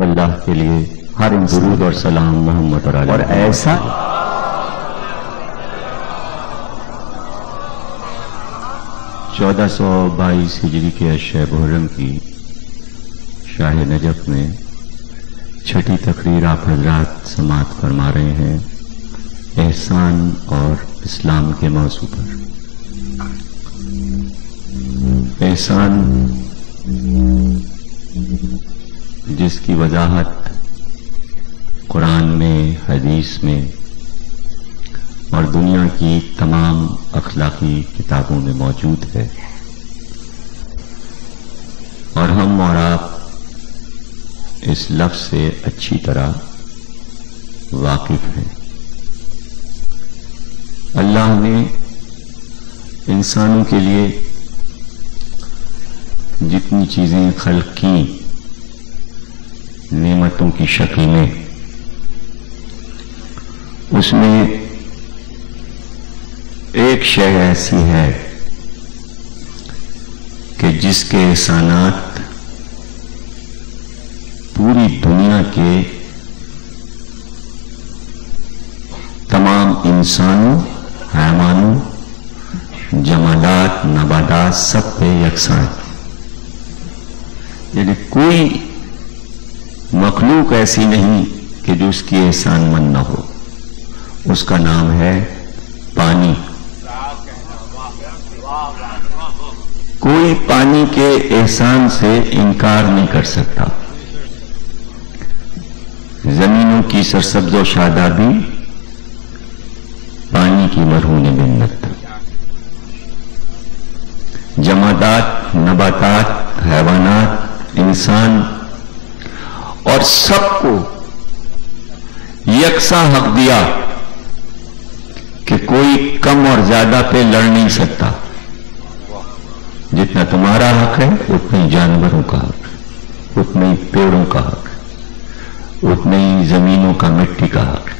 اللہ کے لیے ہر درود اور سلام محمد اور ایسا چودہ سو 22 ہجری کے اشہ محرم کی شاہ نجف میں چھٹی تقریر آپ حضرات سماعت فرما رہے ہیں احسان اور اسلام کے موضوع پر۔ احسان جس کی وضاحت قرآن میں، حدیث میں اور دنیا کی تمام اخلاقی کتابوں میں موجود ہے، اور ہم اور آپ اس لفظ سے اچھی طرح واقف ہیں۔ اللہ نے انسانوں کے لیے جتنی چیزیں خلق کی نعمتوں کی شکل میں، اس میں ایک شے ایسی ہے کہ جس کے احسانات پوری دنیا کے تمام انسانوں، حیوانوں، جمادات، نباتات سب پہ یکساں ہے۔ یعنی کوئی مخلوق ایسی نہیں کہ جو اس کی احسان مند نہ ہو۔ اس کا نام ہے پانی۔ کوئی پانی کے احسان سے انکار نہیں کر سکتا۔ زمینوں کی سرسبز و شادابی پانی کی مرہون منت، جمادات، نباتات، حیوانات، انسان اور سب کو یکساں حق دیا کہ کوئی کم اور زیادہ پہ لڑ نہیں سکتا۔ جتنا تمہارا حق ہے اتنے جانوروں کا حق، اتنے ہی پیڑوں کا حق، اتنے ہی زمینوں کا، مٹی کا حق۔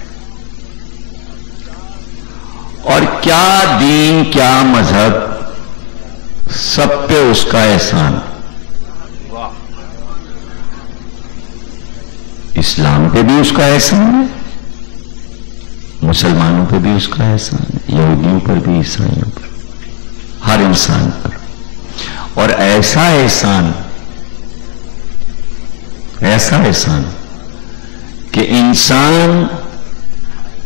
اور کیا دین، کیا مذہب، سب پہ اس کا احسان۔ اسلام پہ بھی اس کا احسان ہے، مسلمانوں پہ بھی اس کا احسان ہے، یہودیوں پر بھی، عیسائیوں پر، ہر انسان پر۔ اور ایسا احسان کہ انسان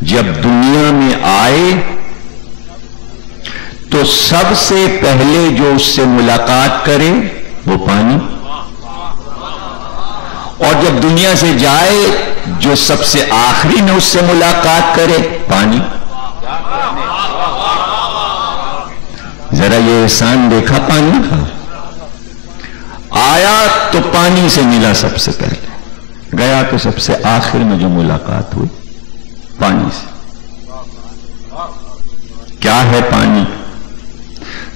جب دنیا میں آئے تو سب سے پہلے جو اس سے ملاقات کرے وہ پانی، اور جب دنیا سے جائے جو سب سے آخری میں اس سے ملاقات کرے پانی۔ ذرا یہ احسان دیکھا پانی کا؟ آیا تو پانی سے ملا سب سے پہلے، گیا تو سب سے آخر میں جو ملاقات ہوئی پانی سے۔ کیا ہے پانی؟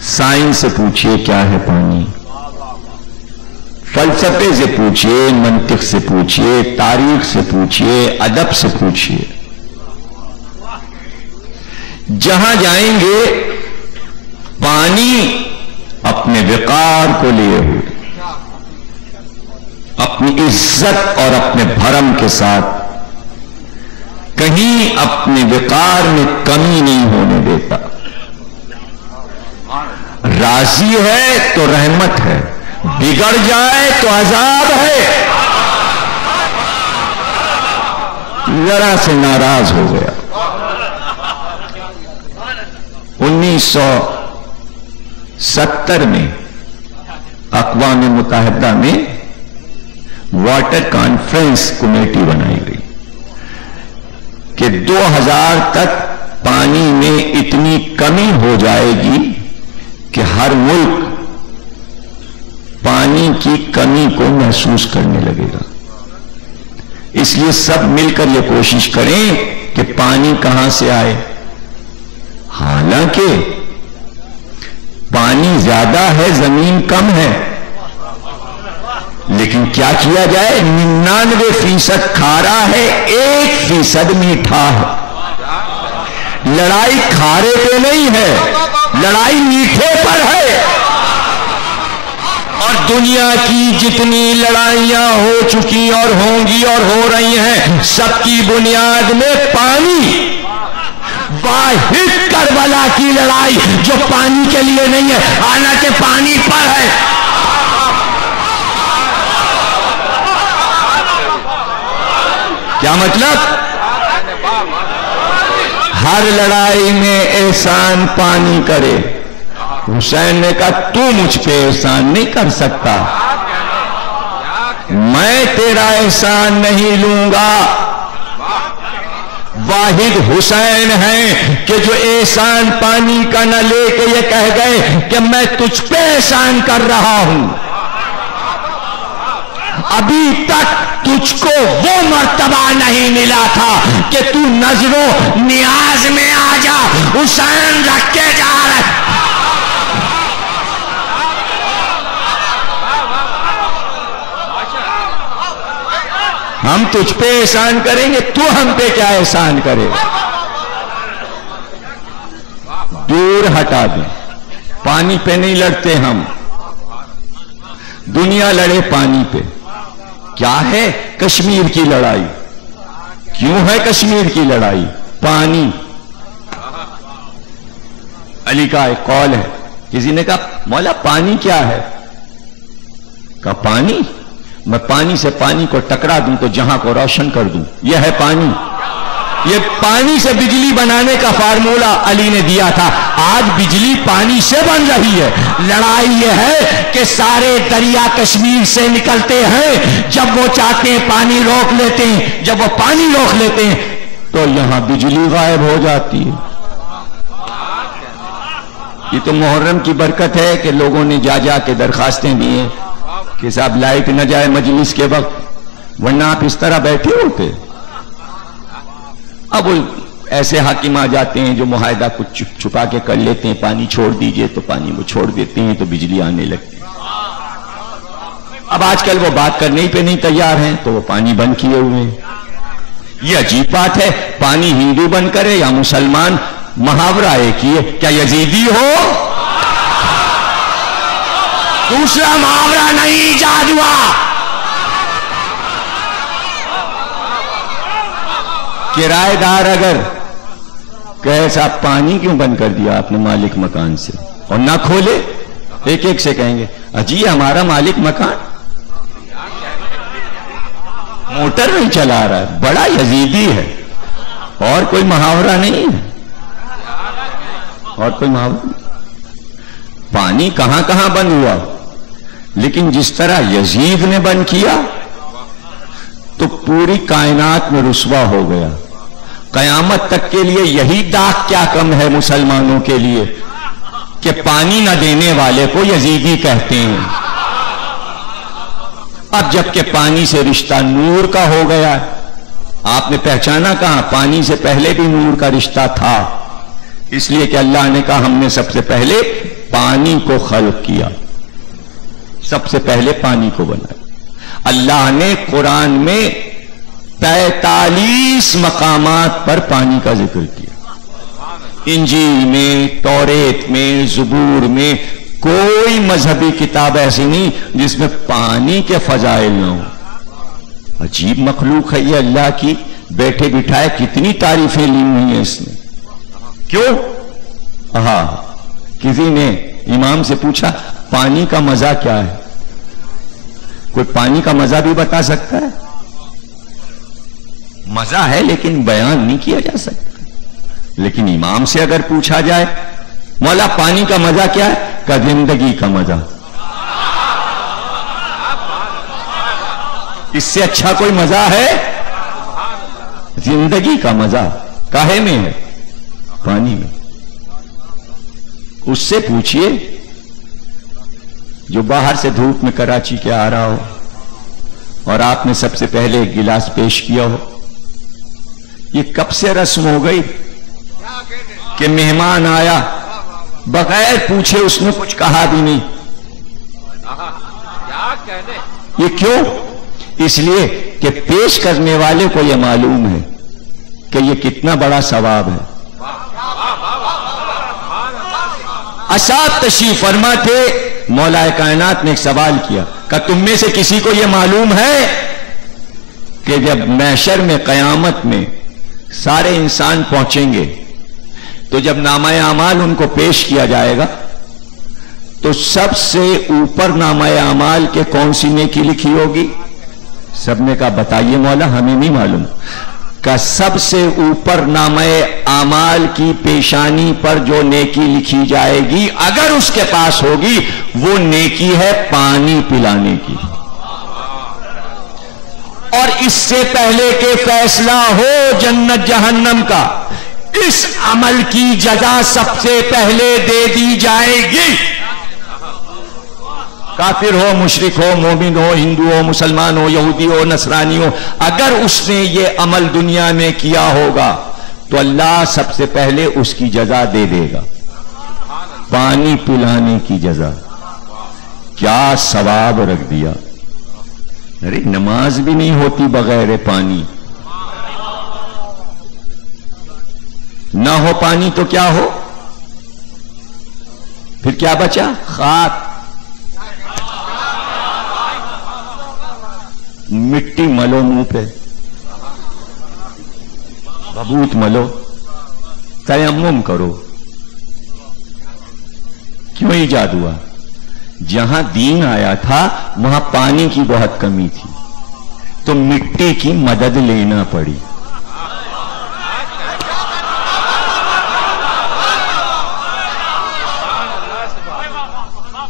سائنس سے پوچھئے کیا ہے پانی، فلسفے سے پوچھئے، منطق سے پوچھئے، تاریخ سے پوچھئے، ادب سے پوچھئے، جہاں جائیں گے پانی اپنے وقار کو لیے ہوئے، اپنی عزت اور اپنے بھرم کے ساتھ، کہیں اپنے وقار میں کمی نہیں ہونے دیتا۔ راضی ہے تو رحمت ہے، بگڑ جائے تو عذاب ہے۔ ذرا سے ناراض ہو گیا۔ 1970 میں اقوام متحدہ میں واٹر کانفرنس کمیٹی بنائی گئی کہ 2000 تک پانی میں اتنی کمی ہو جائے گی کہ ہر ملک پانی کی کمی کو محسوس کرنے لگے گا۔ اس لیے سب مل کر یہ کوشش کریں کہ پانی کہاں سے آئے۔ حالانکہ پانی زیادہ ہے، زمین کم ہے، لیکن کیا کیا جائے؟ 99% کھارا ہے، 1% میٹھا ہے۔ لڑائی کھارے پہ نہیں ہے، لڑائی میٹھے پر ہے۔ اور دنیا کی جتنی لڑائیاں ہو چکی اور ہوں گی اور ہو رہی ہیں، سب کی بنیاد میں پانی. واحد کربلا کی لڑائی جو پانی کے لیے نہیں ہے، حالانکہ پانی پر ہے. کیا مطلب؟ ہر لڑائی میں احسان پانی کرے. حسین نے کہا تو مجھ پہ احسان نہیں کر سکتا، میں تیرا احسان نہیں لوں گا. واحد حسین ہیں کہ جو احسان پانی کا نہ لے کے یہ کہہ گئے کہ میں تجھ پہ احسان کر رہا ہوں. ابھی تک تجھ کو وہ مرتبہ نہیں ملا تھا کہ تو نظر و نیاز میں آ جا. حسین رکھ کے جا رہے. ہم تجھ پہ احسان کریں گے، تو ہم پہ کیا احسان کرے؟ دور ہٹا دیں. پانی پہ نہیں لڑتے ہم، دنیا لڑے پانی پہ. کیا ہے کشمیر کی لڑائی؟ کیوں ہے کشمیر کی لڑائی؟ پانی. علی کا ایک قول ہے، کسی نے کہا مولا پانی کیا ہے؟ کہا پانی، میں پانی سے پانی کو ٹکرا دوں تو جہاں کو روشن کر دوں، یہ ہے پانی. یہ پانی سے بجلی بنانے کا فارمولہ علی نے دیا تھا. آج بجلی پانی سے بن رہی ہے. لڑائی یہ ہے کہ سارے دریا کشمیر سے نکلتے ہیں، جب وہ چاہتے ہیں پانی روک لیتے ہیں، جب وہ پانی روک لیتے ہیں تو یہاں بجلی غائب ہو جاتی ہے. یہ تو محرم کی برکت ہے کہ لوگوں نے جا جا کے درخواستیں دی ہیں کہ صاحب لائٹ نہ جائے مجلس کے وقت، ورنہ آپ اس طرح بیٹھے ہوتے. اب ایسے حاکم آ جاتے ہیں جو معاہدہ کچھ چھپا کے کر لیتے ہیں، پانی چھوڑ دیجئے تو پانی وہ چھوڑ دیتے ہیں تو بجلی آنے لگتی. اب آج کل وہ بات کرنے پہ نہیں تیار ہیں تو وہ پانی بند کیے ہوئے ہیں. یہ عجیب بات ہے، پانی ہندو بند کرے یا مسلمان. محاورہ ایک ہی ہے، کیا یزیدی ہو؟ دوسرا محاورہ نہیں ایجاد ہوا. کرایہ دار اگر کہے صاحب پانی کیوں بند کر دیا آپ نے مالک مکان سے، اور نہ کھولے، ایک ایک سے کہیں گے اجی ہمارا مالک مکان موٹر نہیں چلا رہا ہے، بڑا یزیدی ہے. اور کوئی محاورہ نہیں ہے، اور کوئی محاورہ نہیں. پانی کہاں کہاں بند ہوا، لیکن جس طرح یزید نے بند کیا تو پوری کائنات میں رسوا ہو گیا. قیامت تک کے لیے یہی داغ کیا کم ہے مسلمانوں کے لیے کہ پانی نہ دینے والے کو یزیدی کہتے ہیں. اب جب کہ پانی سے رشتہ نور کا ہو گیا، آپ نے پہچانا کہاں؟ پانی سے پہلے بھی نور کا رشتہ تھا، اس لیے کہ اللہ نے کہا ہم نے سب سے پہلے پانی کو خلق کیا، سب سے پہلے پانی کو بنایا. اللہ نے قرآن میں 43 مقامات پر پانی کا ذکر کیا. انجیل میں، توریت میں، زبور میں کوئی مذہبی کتاب ایسی نہیں جس میں پانی کے فضائل نہ ہو. عجیب مخلوق ہے یہ اللہ کی، بیٹھے بٹھائے کتنی تعریفیں لی ہوئی ہیں اس نے. کیوں؟ کسی نے امام سے پوچھا پانی کا مزہ کیا ہے؟ کوئی پانی کا مزہ بھی بتا سکتا ہے؟ مزہ ہے لیکن بیان نہیں کیا جا سکتا. لیکن امام سے اگر پوچھا جائے مولا پانی کا مزہ کیا ہے، کہ زندگی کا مزہ. اس سے اچھا کوئی مزہ ہے؟ زندگی کا مزہ کاہے میں ہے؟ پانی میں. اس سے پوچھئے جو باہر سے دھوپ میں کراچی کے آ رہا ہو اور آپ نے سب سے پہلے ایک گلاس پیش کیا ہو، یہ کب سے رسم ہو گئی کہ مہمان آیا بغیر پوچھے اس نے کچھ کہا بھی نہیں. یہ کیوں؟ اس لیے کہ پیش کرنے والے کو یہ معلوم ہے کہ یہ کتنا بڑا ثواب ہے. اصحاب تشریف فرما تھے مولا کائنات نے ایک سوال کیا کہ تم میں سے کسی کو یہ معلوم ہے کہ جب محشر میں قیامت میں سارے انسان پہنچیں گے تو جب نامہ اعمال ان کو پیش کیا جائے گا تو سب سے اوپر نامہ اعمال کے کون سی نیکی لکھی ہوگی؟ سب نے کہا بتائیے مولا ہمیں نہیں معلوم. کہ سب سے اوپر نامہ اعمال کی پیشانی پر جو نیکی لکھی جائے گی اگر اس کے پاس ہوگی وہ نیکی ہے پانی پلانے کی. اور اس سے پہلے کہ فیصلہ ہو جنت جہنم کا اس عمل کی جزا سب سے پہلے دے دی جائے گی. کافر ہو، مشرک ہو، مومن ہو، ہندو ہو، مسلمان ہو، یہودی ہو، نصرانی ہو، اگر اس نے یہ عمل دنیا میں کیا ہوگا تو اللہ سب سے پہلے اس کی جزا دے دے گا. پانی پلانے کی جزا. کیا ثواب رکھ دیا. ارے نماز بھی نہیں ہوتی بغیر پانی. نہ ہو پانی تو کیا ہو؟ پھر کیا بچا؟ خاک. مٹی ملو منہ پہ، ببوت ملو، تیمم کرو. کیوں ایجاد ہوا؟ جہاں دین آیا تھا وہاں پانی کی بہت کمی تھی تو مٹی کی مدد لینا پڑی.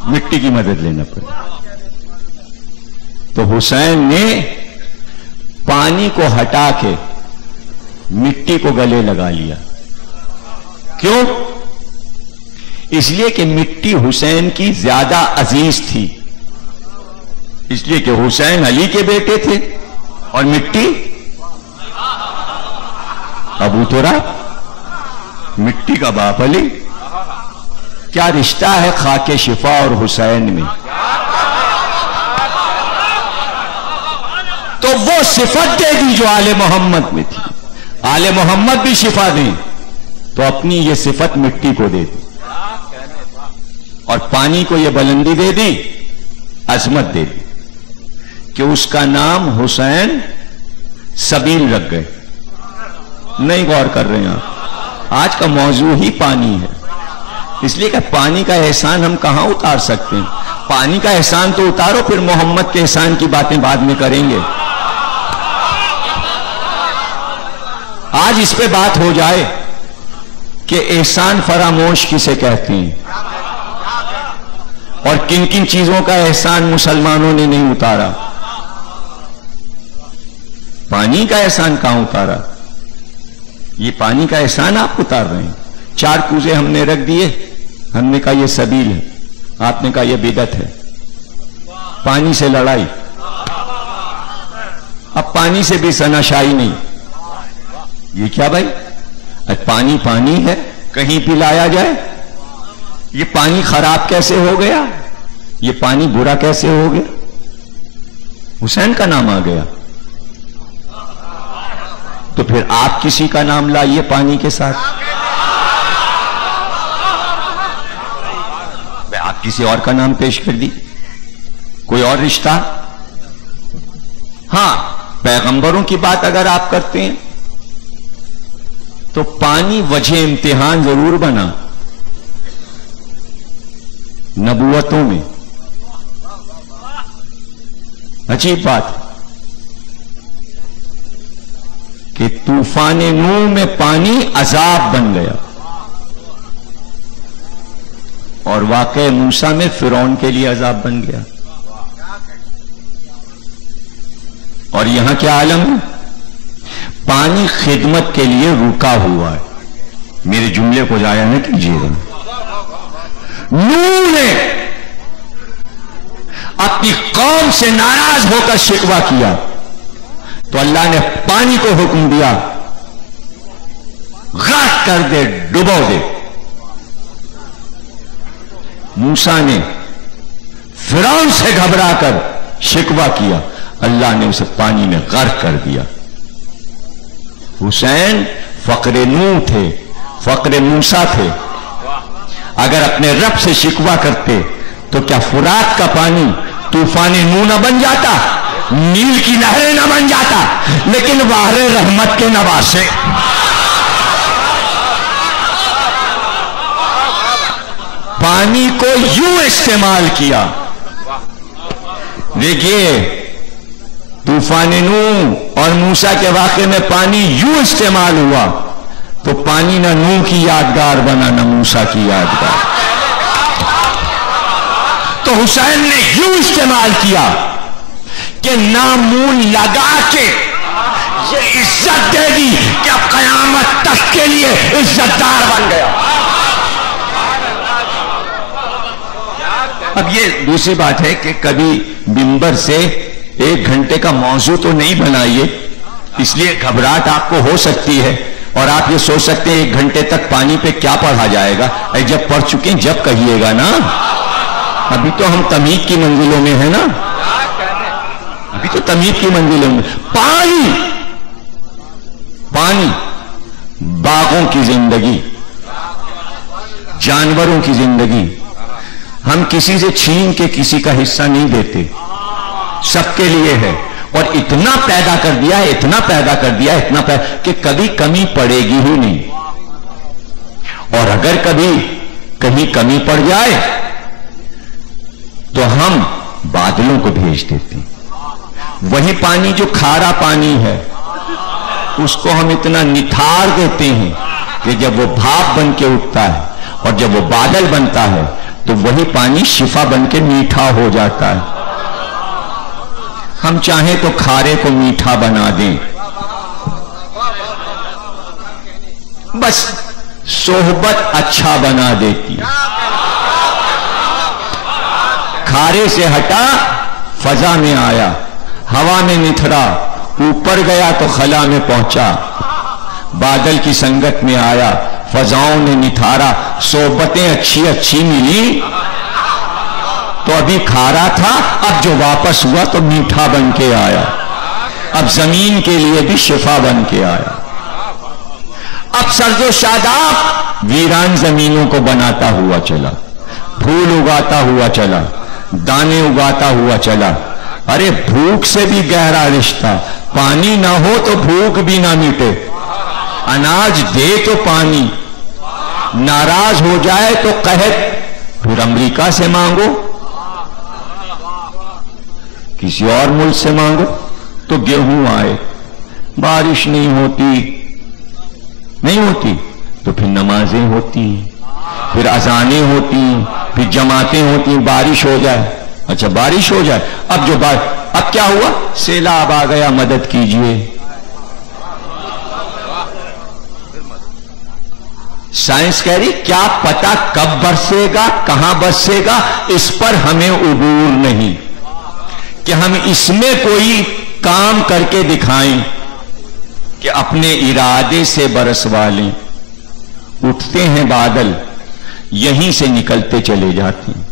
مٹی کی مدد لینا پڑی. تو حسین نے پانی کو ہٹا کے مٹی کو گلے لگا لیا. کیوں؟ اس لیے کہ مٹی حسین کی زیادہ عزیز تھی. اس لیے کہ حسین علی کے بیٹے تھے اور مٹی ابو تراب، مٹی کا باپ علی. کیا رشتہ ہے خاک شفا اور حسین میں. تو وہ صفت دے دی جو آل محمد میں تھی. آل محمد بھی شفا دیں تو اپنی یہ صفت مٹی کو دے دی اور پانی کو یہ بلندی دے دی، عظمت دے دی کہ اس کا نام حسین سبیل رکھ گئے. نہیں غور کر رہے ہیں آپ؟ آج کا موضوع ہی پانی ہے. اس لیے کہ پانی کا احسان ہم کہاں اتار سکتے ہیں؟ پانی کا احسان تو اتارو، پھر محمد کے احسان کی باتیں بعد میں کریں گے. آج اس پہ بات ہو جائے کہ احسان فراموش کسے کہتے ہیں اور کن کن چیزوں کا احسان مسلمانوں نے نہیں اتارا. پانی کا احسان کہاں اتارا؟ یہ پانی کا احسان آپ اتار رہے ہیں. 4 کوزے ہم نے رکھ دیے، ہم نے کہا یہ سبیل ہے، آپ نے کہا یہ بدعت ہے. پانی سے لڑائی. اب پانی سے بھی سناشائی نہیں. یہ کیا بھائی؟ پانی پانی ہے، کہیں پلایا جائے. یہ پانی خراب کیسے ہو گیا؟ یہ پانی برا کیسے ہو گیا؟ حسین کا نام آ گیا تو پھر آپ کسی کا نام لائیے پانی کے ساتھ. آپ کسی اور کا نام پیش کر دی، کوئی اور رشتہ. ہاں پیغمبروں کی بات اگر آپ کرتے ہیں تو پانی وجہ امتحان ضرور بنا نبوتوں میں. عجیب بات کہ طوفان نوح میں پانی عذاب بن گیا اور واقع موسیٰ میں فرعون کے لیے عذاب بن گیا. اور یہاں کیا عالم ہے؟ پانی خدمت کے لیے رکا ہوا ہے. میرے جملے کو ضائع نہ کیجیے گا. نوح نے اپنی قوم سے ناراض ہو کر شکوہ کیا تو اللہ نے پانی کو حکم دیا غرق کر دے، ڈبو دے. موسیٰ نے فرعون سے گھبرا کر شکوہ کیا، اللہ نے اسے پانی میں غرق کر دیا. حسین فقر نوح تھے، فقر موسیٰ تھے. اگر اپنے رب سے شکوہ کرتے تو کیا فرات کا پانی طوفان نو نہ بن جاتا، نیل کی نہریں نہ بن جاتا؟ لیکن بحر رحمت کے نواسے پانی کو یوں استعمال کیا. دیکھیے طوفان نوح اور موسیٰ کے واقعے میں پانی یوں استعمال ہوا تو پانی نہ نوح کی یادگار بنا نہ موسیٰ کی یادگار. تو حسین نے یوں استعمال کیا کہ نامون لگا کے یہ عزت دے دی کہ اب قیامت تک کے لیے عزت دار بن گیا. اب یہ دوسری بات ہے کہ کبھی منبر سے 1 گھنٹے کا موضوع تو نہیں بنائیے، اس لیے گھبراہٹ آپ کو ہو سکتی ہے اور آپ یہ سوچ سکتے ہیں 1 گھنٹے تک پانی پہ کیا پڑھا جائے گا. جب پڑھ چکے جب کہیے گا نا. ابھی تو ہم تمہید کی منزلوں میں ہیں نا، ابھی تو تمہید کی منزلوں میں. پانی باغوں کی زندگی، جانوروں کی زندگی. ہم کسی سے چھین کے کسی کا حصہ نہیں دیتے، سب کے لیے ہے. اور اتنا پیدا کر دیا ہے، اتنا پیدا کر دیا ہے، اتنا پیدا کہ کبھی کمی پڑے گی ہی نہیں. اور اگر کبھی کہیں کمی پڑ جائے تو ہم بادلوں کو بھیج دیتے ہیں. وہی پانی جو کھارا پانی ہے اس کو ہم اتنا نتھار دیتے ہیں کہ جب وہ بھاپ بن کے اٹھتا ہے اور جب وہ بادل بنتا ہے تو وہی پانی شفا بن کے میٹھا ہو جاتا ہے. ہم چاہیں تو کھارے کو میٹھا بنا دیں، بس صحبت اچھا بنا دیتی. کھارے سے ہٹا فضا میں آیا، ہوا میں نتھرا، اوپر گیا تو خلا میں پہنچا. بادل کی سنگت میں آیا، فضاؤں نے نتھارا، صحبتیں اچھی اچھی ملی تو ابھی کھارا تھا، اب جو واپس ہوا تو میٹھا بن کے آیا. اب زمین کے لیے بھی شفا بن کے آیا. اب سرد و شاداب ویران زمینوں کو بناتا ہوا چلا، پھول اگاتا ہوا چلا، دانے اگاتا ہوا چلا. ارے بھوک سے بھی گہرا رشتہ، پانی نہ ہو تو بھوک بھی نہ مٹے. اناج دے تو پانی، ناراض ہو جائے تو قحط، پھر امریکہ سے مانگو، کسی اور ملک سے مانگو تو گیہوں آئے. بارش نہیں ہوتی تو پھر نمازیں ہوتی، پھر اذانیں ہوتی، پھر جماعتیں ہوتی. بارش ہو جائے، اچھا بارش ہو جائے، اب کیا ہوا؟ سیلاب آ گیا، مدد کیجئے. سائنس کہہ رہی کیا پتا کب برسے گا، کہاں برسے گا، اس پر ہمیں عبور نہیں کہ ہم اس میں کوئی کام کر کے دکھائیں کہ اپنے ارادے سے برسوا لیں. اٹھتے ہیں بادل، یہیں سے نکلتے چلے جاتے ہیں.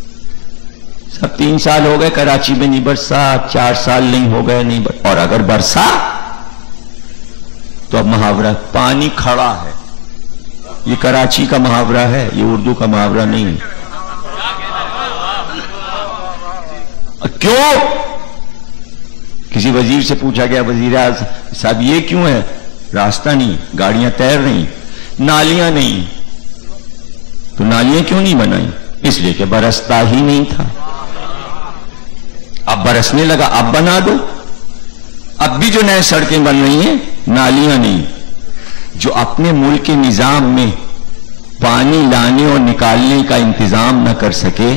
سب 3 سال ہو گئے کراچی میں نہیں برسا، 4 سال نہیں ہو گئے نہیں برسا. اور اگر برسا تو اب محاورہ پانی کھڑا ہے، یہ کراچی کا محاورہ ہے، یہ اردو کا محاورہ نہیں ہے. کیوں؟ کسی وزیر سے پوچھا گیا، وزیر اعظم صاحب یہ کیوں ہے؟ راستہ نہیں، گاڑیاں تیر رہی، نالیاں نہیں. تو نالیاں کیوں نہیں بنائی؟ اس لیے کہ برستا ہی نہیں تھا. اب برسنے لگا، اب بنا دو. اب بھی جو نئے سڑکیں بن رہی ہیں نالیاں نہیں. جو اپنے ملک کے نظام میں پانی لانے اور نکالنے کا انتظام نہ کر سکے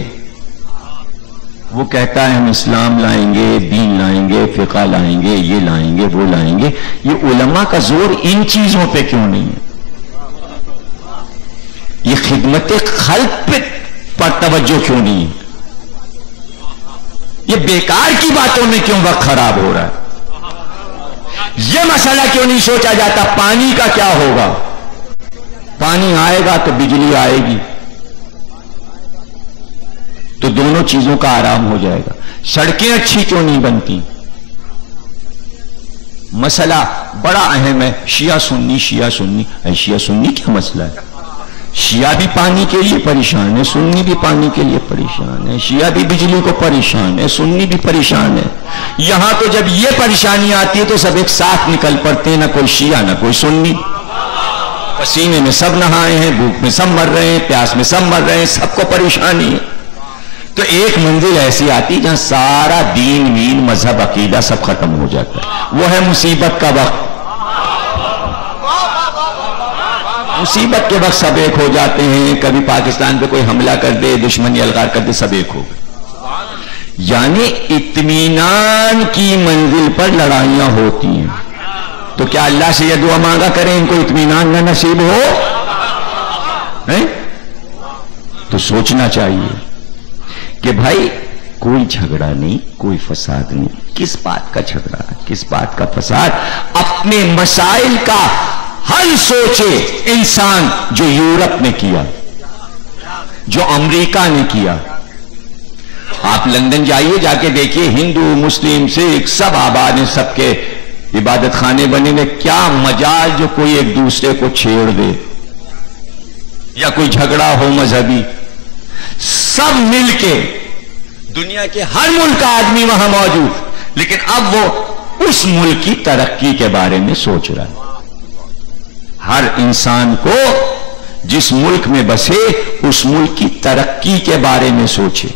وہ کہتا ہے ہم اسلام لائیں گے، دین لائیں گے، فقہ لائیں گے، یہ لائیں گے، وہ لائیں گے. یہ علماء کا زور ان چیزوں پہ کیوں نہیں ہے؟ یہ خدمت خلق پر توجہ کیوں نہیں ہے؟ یہ بیکار کی باتوں میں کیوں وقت خراب ہو رہا ہے؟ یہ مسئلہ کیوں نہیں سوچا جاتا پانی کا کیا ہوگا؟ پانی آئے گا تو بجلی آئے گی، تو دونوں چیزوں کا آرام ہو جائے گا. سڑکیں اچھی کیوں نہیں بنتی؟ مسئلہ بڑا اہم ہے. شیعہ سنی، شیعہ سنی. شیعہ سنی کیا مسئلہ ہے؟ شیعہ بھی پانی کے لیے پریشان ہے، سنی بھی پانی کے لیے پریشان ہے، شیعہ بھی بجلی کو پریشان ہے، سنی بھی پریشان ہے۔ یہاں تو جب یہ پریشانی آتی ہے تو سب ایک ساتھ نکل پڑتے ہیں، نہ کوئی شیعہ نہ کوئی سنی، پسینے میں سب نہائے ہیں، بھوک میں سب مر رہے ہیں، پیاس میں سب مر رہے ہیں، سب کو پریشانی ہے۔ تو ایک منزل ایسی آتی جہاں سارا دین وین مذہب عقیدہ سب ختم ہو جاتا ہے، وہ ہے مصیبت کا وقت۔ مصیبت کے وقت سب ایک ہو جاتے ہیں، کبھی پاکستان پہ کوئی حملہ کر دے، دشمنی الغار کر دے، سب ایک ہو گئے۔ یعنی اطمینان کی منزل پر لڑائیاں ہوتی ہیں، تو کیا اللہ سے یہ دعا مانگا کریں ان کو اطمینان نہ نصیب ہو؟ تو سوچنا چاہیے کہ بھائی کوئی جھگڑا نہیں، کوئی فساد نہیں، کس بات کا جھگڑا، کس بات کا فساد؟ اپنے مسائل کا حل سوچے انسان، جو یورپ نے کیا، جو امریکہ نے کیا۔ آپ لندن جائیے، جا کے دیکھیے، ہندو مسلم سکھ سب آباد ہیں، سب کے عبادت خانے بنے میں، کیا مجال جو کوئی ایک دوسرے کو چھیڑ دے یا کوئی جھگڑا ہو مذہبی۔ سب مل کے، دنیا کے ہر ملک کا آدمی وہاں موجود، لیکن اب وہ اس ملک کی ترقی کے بارے میں سوچ رہا ہے۔ ہر انسان کو جس ملک میں بسے اس ملک کی ترقی کے بارے میں سوچے۔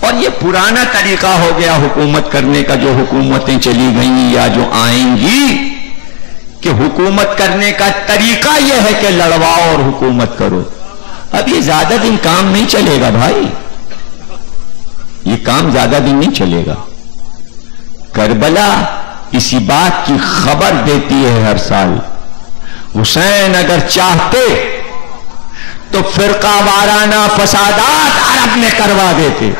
اور یہ پرانا طریقہ ہو گیا حکومت کرنے کا، جو حکومتیں چلی گئیں یا جو آئیں گی، کہ حکومت کرنے کا طریقہ یہ ہے کہ لڑواؤ اور حکومت کرو۔ اب یہ زیادہ دن کام نہیں چلے گا بھائی، یہ کام زیادہ دن نہیں چلے گا۔ کربلا اسی بات کی خبر دیتی ہے ہر سال، حسین اگر چاہتے تو فرقہ وارانہ فسادات عرب میں کروا دیتے،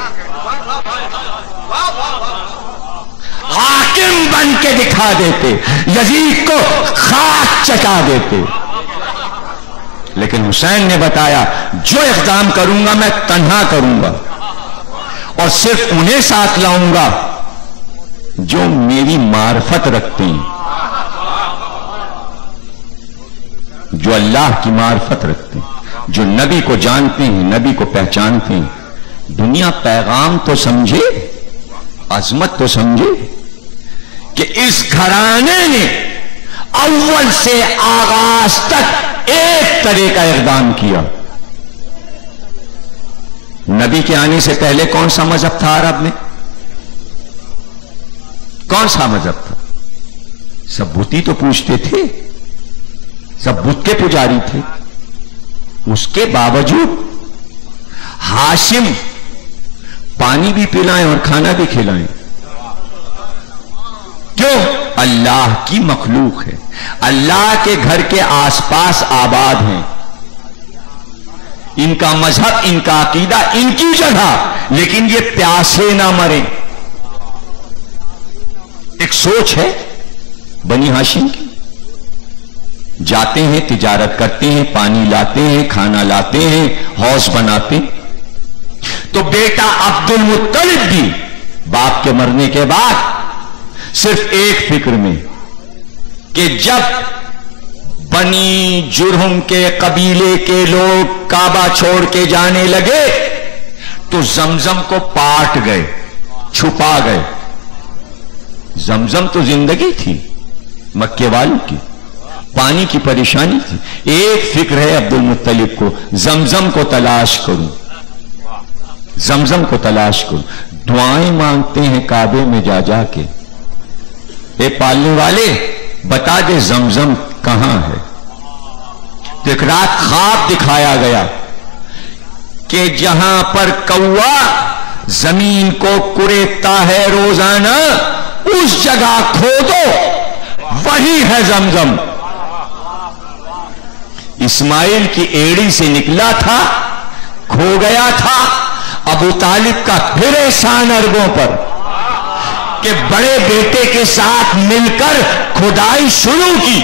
حاکم بن کے دکھا دیتے، یزید کو خاک چٹا دیتے۔ لیکن حسین نے بتایا جو اقدام کروں گا میں تنہا کروں گا، اور صرف انہیں ساتھ لاؤں گا جو میری معرفت رکھتے ہیں، جو اللہ کی معرفت رکھتے ہیں، جو نبی کو جانتے ہیں، نبی کو پہچانتے ہیں۔ دنیا پیغام تو سمجھے، عظمت تو سمجھے کہ اس گھرانے نے اول سے آغاز تک ایک طرح کا اقدام کیا۔ نبی کے آنے سے پہلے کون سا مذہب تھا عرب میں؟ کون سا مذہب تھا؟ سب بتی تو پوچھتے تھے، سب بت کے پجاری تھے۔ اس کے باوجود ہاشم پانی بھی پلائیں اور کھانا بھی کھلائیں۔ کیوں؟ اللہ کی مخلوق ہے، اللہ کے گھر کے آس پاس آباد ہیں، ان کا مذہب، ان کا عقیدہ، ان کی جگہ، لیکن یہ پیاسے نہ مریں۔ ایک سوچ ہے بنی ہاشم کی، جاتے ہیں، تجارت کرتے ہیں، پانی لاتے ہیں، کھانا لاتے ہیں، حوض بناتے ہیں۔ تو بیٹا عبد المطلب بھی باپ کے مرنے کے بعد صرف ایک فکر میں کہ جب بنی جرہم کے قبیلے کے لوگ کعبہ چھوڑ کے جانے لگے تو زمزم کو پاٹ گئے، چھپا گئے۔ زمزم تو زندگی تھی مکے والوں کی، پانی کی پریشانی تھی۔ ایک فکر ہے عبد المطلب کو، زمزم کو تلاش کروں، زمزم کو تلاش کروں۔ دعائیں مانگتے ہیں کعبے میں جا جا کے، اے پالنے والے بتا دے زمزم کہاں ہے۔ تو ایک رات خواب دکھایا گیا کہ جہاں پر کوا زمین کو کریدتا ہے روزانہ، اس جگہ کھودو، وہی ہے زمزم۔ اسماعیل کی ایڑی سے نکلا تھا، کھو گیا تھا۔ ابو طالب کا پھر احسان عربوں پر کہ بڑے بیٹے کے ساتھ مل کر کھدائی شروع کی۔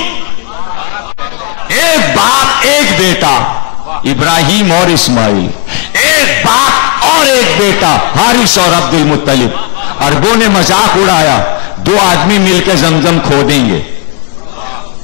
ایک باپ ایک بیٹا، ابراہیم اور اسماعیل، ایک باپ اور ایک بیٹا، حارث اور عبد المطلب۔ عربوں نے مذاق اڑایا، دو آدمی مل کے زمزم کھودیں گے،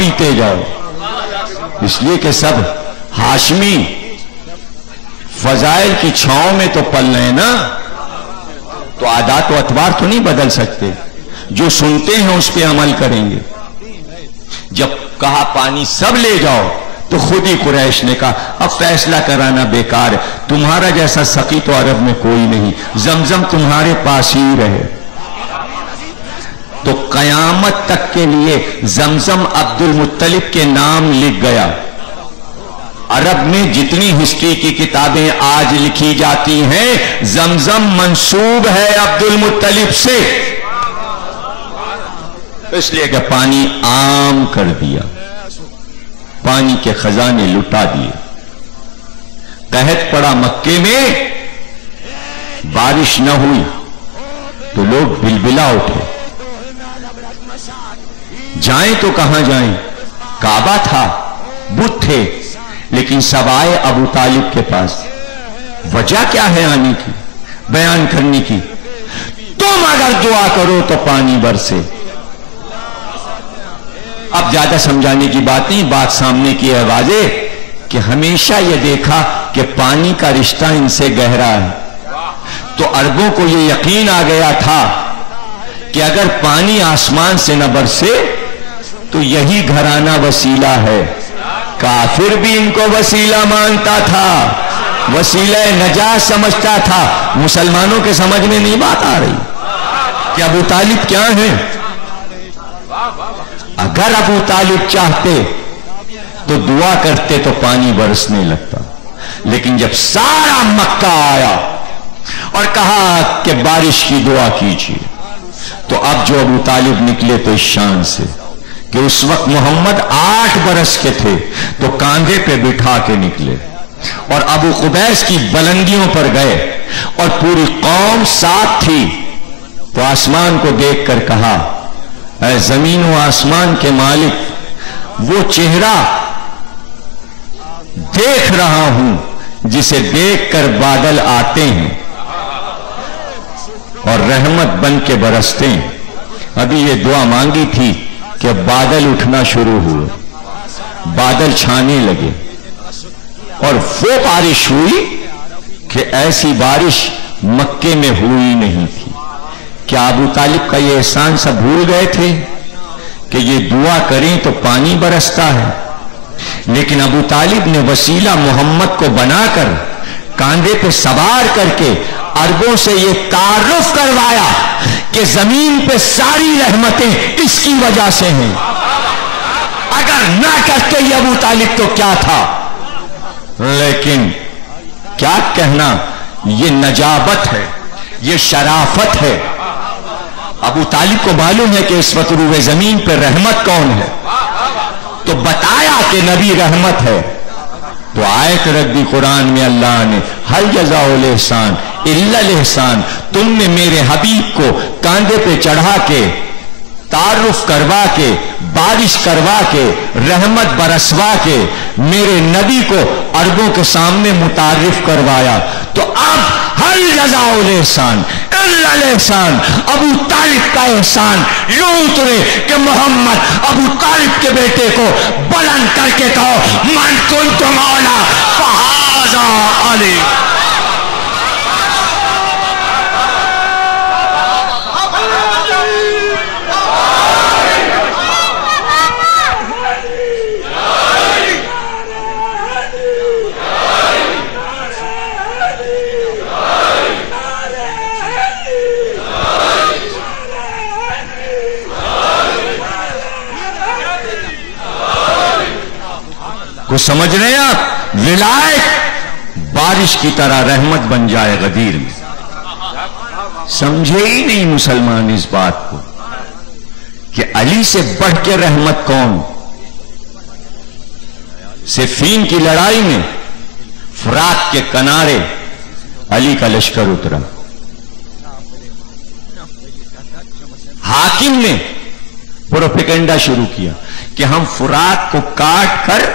پیتے جاؤ، اس لیے کہ سب ہاشمی فضائل کی چھاؤں میں تو پل رہے ہیں نا، تو عادات و اطوار تو نہیں بدل سکتے، جو سنتے ہیں اس پہ عمل کریں گے۔ جب کہا پانی سب لے جاؤ تو خود ہی قریش نے کہا اب فیصلہ کرانا بیکار ہے، تمہارا جیسا سقی تو عرب میں کوئی نہیں، زمزم تمہارے پاس ہی رہے۔ تو قیامت تک کے لیے زمزم عبد المطلب کے نام لکھ گیا۔ عرب میں جتنی ہسٹری کی کتابیں آج لکھی جاتی ہیں زمزم منسوب ہے عبد المطلب سے، اس لیے کہ پانی عام کر دیا، پانی کے خزانے لٹا دیے۔ قحط پڑا مکے میں، بارش نہ ہوئی تو لوگ بلبلا اٹھے، جائیں تو کہاں جائیں؟ کعبہ تھا، بت تھے، لیکن سب آئے ابو طالب کے پاس۔ وجہ کیا ہے آنے کی، بیان کرنے کی؟ تم اگر دعا کرو تو پانی برسے۔ اب زیادہ سمجھانے کی بات نہیں، بات سامنے کی ہے واضح کہ ہمیشہ یہ دیکھا کہ پانی کا رشتہ ان سے گہرا ہے، تو عربوں کو یہ یقین آ گیا تھا کہ اگر پانی آسمان سے نہ برسے تو یہی گھرانہ وسیلہ ہے۔ کافر بھی ان کو وسیلہ مانتا تھا، وسیلہ نجات سمجھتا تھا۔ مسلمانوں کے سمجھ میں نہیں بات آ رہی کہ ابو طالب کیا ہیں؟ اگر ابو طالب چاہتے تو دعا کرتے تو پانی برسنے لگتا، لیکن جب سارا مکہ آیا اور کہا کہ بارش کی دعا کیجیے، تو اب جو ابو طالب نکلے تو اس شان سے کہ اس وقت محمد 8 برس کے تھے تو کاندھے پہ بٹھا کے نکلے اور ابو قبیس کی بلندیوں پر گئے اور پوری قوم ساتھ تھی، تو آسمان کو دیکھ کر کہا اے زمین و آسمان کے مالک، وہ چہرہ دیکھ رہا ہوں جسے دیکھ کر بادل آتے ہیں اور رحمت بن کے برستے ہیں۔ ابھی یہ دعا مانگی تھی کہ بادل اٹھنا شروع ہوئے، بادل چھانے لگے اور وہ بارش ہوئی کہ ایسی بارش مکے میں ہوئی نہیں تھی۔ کیا ابو طالب کا یہ احسان سب بھول گئے تھے کہ یہ دعا کریں تو پانی برستا ہے؟ لیکن ابو طالب نے وسیلہ محمد کو بنا کر کاندھے پہ سوار کر کے عربوں سے یہ تعارف کروایا کہ زمین پہ ساری رحمتیں اس کی وجہ سے ہیں، اگر نہ کرتے یہ ابو طالب تو کیا تھا؟ لیکن کیا کہنا، یہ نجابت ہے، یہ شرافت ہے۔ ابو طالب کو معلوم ہے کہ اس وقت روئے زمین پہ رحمت کون ہے، تو بتایا کہ نبی رحمت ہے۔ تو آیت رکھ دی قرآن میں اللہ نے، ہل جزاء الاحسان الا الاحسان، تم نے میرے حبیب کو کاندھے پہ چڑھا کے تعارف کروا کے بارش کروا کے رحمت برسوا کے میرے نبی کو عربوں کے سامنے متعارف کروایا، تو اب ہل جزاء الاحسان الا الاحسان، ابو طالب کا احسان یوں اترے کہ محمد ابو طالب کے بیٹے کو بلند کر کے کہو من کنت مولا فہذا علی۔ کو سمجھ رہے ہیں آپ؟ ولایت بارش کی طرح رحمت بن جائے غدیر میں۔ سمجھے ہی نہیں مسلمان اس بات کو کہ علی سے بڑھ کے رحمت کون؟ صفین کی لڑائی میں فرات کے کنارے علی کا لشکر اترا، حاکم نے پروپیگنڈا شروع کیا کہ ہم فرات کو کاٹ کر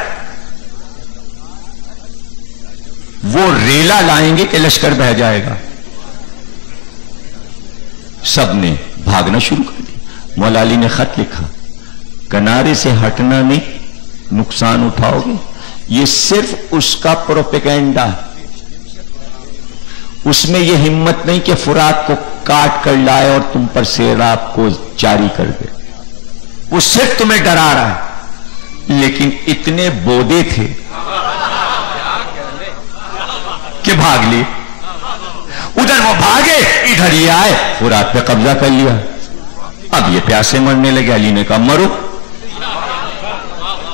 وہ ریلا لائیں گے کہ لشکر بہ جائے گا۔ سب نے بھاگنا شروع کر دیا۔ مولا علی نے خط لکھا کنارے سے ہٹنا نہیں، نقصان اٹھاؤ گے. یہ صرف اس کا پروپیگنڈا، اس میں یہ ہمت نہیں کہ فرات کو کاٹ کر لائے اور تم پر سیلاب کو جاری کر دے. وہ صرف تمہیں ڈرا رہا ہے، لیکن اتنے بودے تھے کہ بھاگ لیے. ادھر وہ بھاگے، ادھر یہ آئے، فرات پہ قبضہ کر لیا. اب یہ پیاسے مرنے لگے. علی نے کہا مرو،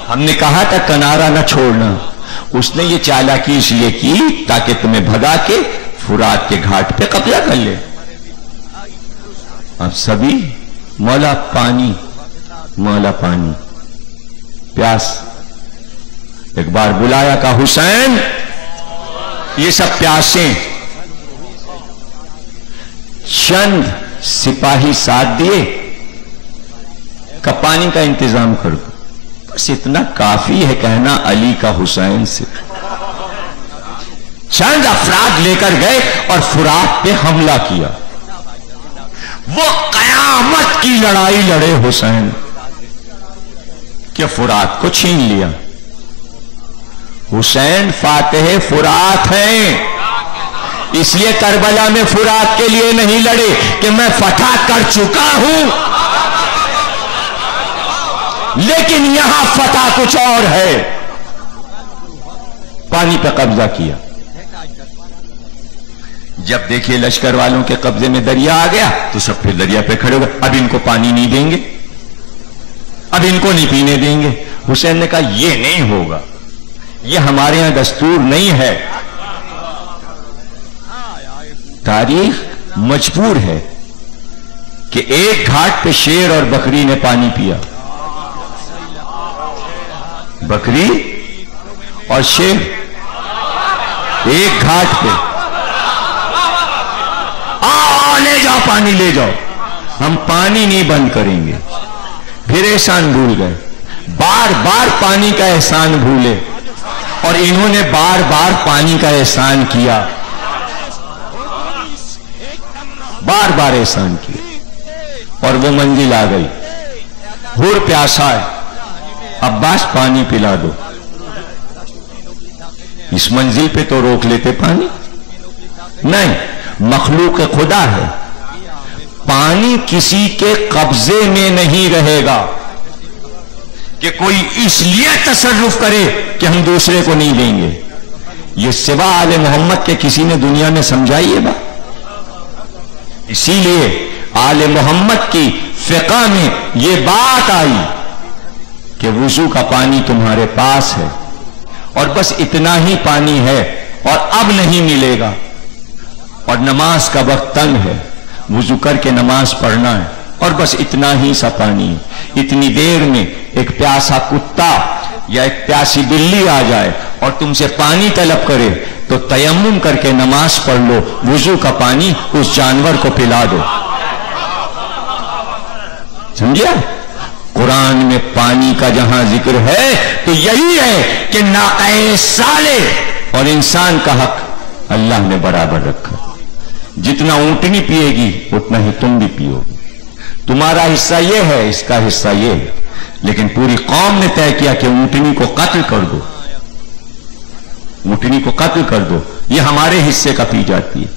ہم نے کہا تھا کنارہ نہ چھوڑنا. اس نے یہ چالاکی اس لیے کی تاکہ تمہیں بھگا کے فرات کے گھاٹ پہ قبضہ کر لے. اب سبھی مولا پانی، مولا پانی، پیاس. ایک بار بلایا، کہا حسین یہ سب پیاسیں. چند سپاہی ساتھ دیے کہ پانی کا انتظام کر دو. بس اتنا کافی ہے کہنا علی کا حسین سے. چند افراد لے کر گئے اور فرات پہ حملہ کیا. وہ قیامت کی لڑائی لڑے حسین کہ فرات کو چھین لیا. حسین فاتح فرات ہیں، اس لیے کربلا میں فرات کے لیے نہیں لڑے کہ میں فتح کر چکا ہوں، لیکن یہاں فتح کچھ اور ہے. پانی پہ قبضہ کیا. جب دیکھیے لشکر والوں کے قبضے میں دریا آ گیا تو سب پھر دریا پہ کھڑے ہو گئے. اب ان کو پانی نہیں دیں گے، اب ان کو نہیں پینے دیں گے. حسین نے کہا یہ نہیں ہوگا، یہ ہمارے یہاں دستور نہیں ہے. تاریخ مجبور ہے کہ ایک گھاٹ پہ شیر اور بکری نے پانی پیا. بکری اور شیر ایک گھاٹ پہ. لے جاؤ پانی، لے جاؤ. ہم پانی نہیں بند کریں گے. پھر احسان بھول گئے، بار بار پانی کا احسان بھولے، اور انہوں نے بار بار پانی کا احسان کیا، بار بار احسان کیا. اور وہ منزل آ گئی. حور پیاسا ہے، عباس پانی پلا دو. اس منزل پہ تو روک لیتے پانی. نہیں، مخلوق خدا ہے، پانی کسی کے قبضے میں نہیں رہے گا کہ کوئی اس لیے تصرف کرے کہ ہم دوسرے کو نہیں دیں گے. یہ سوا آل محمد کے کسی نے دنیا میں سمجھائی ہے بات. اسی لیے آل محمد کی فقہ میں یہ بات آئی کہ وضو کا پانی تمہارے پاس ہے اور بس اتنا ہی پانی ہے اور اب نہیں ملے گا، اور نماز کا وقت تنگ ہے، وضو کر کے نماز پڑھنا ہے اور بس اتنا ہی سا پانی ہے. اتنی دیر میں ایک پیاسا کتا یا ایک پیاسی بلی آ جائے اور تم سے پانی طلب کرے تو تیمم کر کے نماز پڑھ لو، وضو کا پانی اس جانور کو پلا دو. سمجھیا؟ قرآن میں پانی کا جہاں ذکر ہے تو یہی ہے کہ ناقہ صالح اور انسان کا حق اللہ نے برابر رکھا. جتنا اونٹنی پیے گی اتنا ہی تم بھی پیو گے. تمہارا حصہ یہ ہے، اس کا حصہ یہ ہے، لیکن پوری قوم نے طے کیا کہ اونٹنی کو قتل کر دو، اونٹنی کو قتل کر دو. یہ ہمارے حصے کا پی جاتی ہے.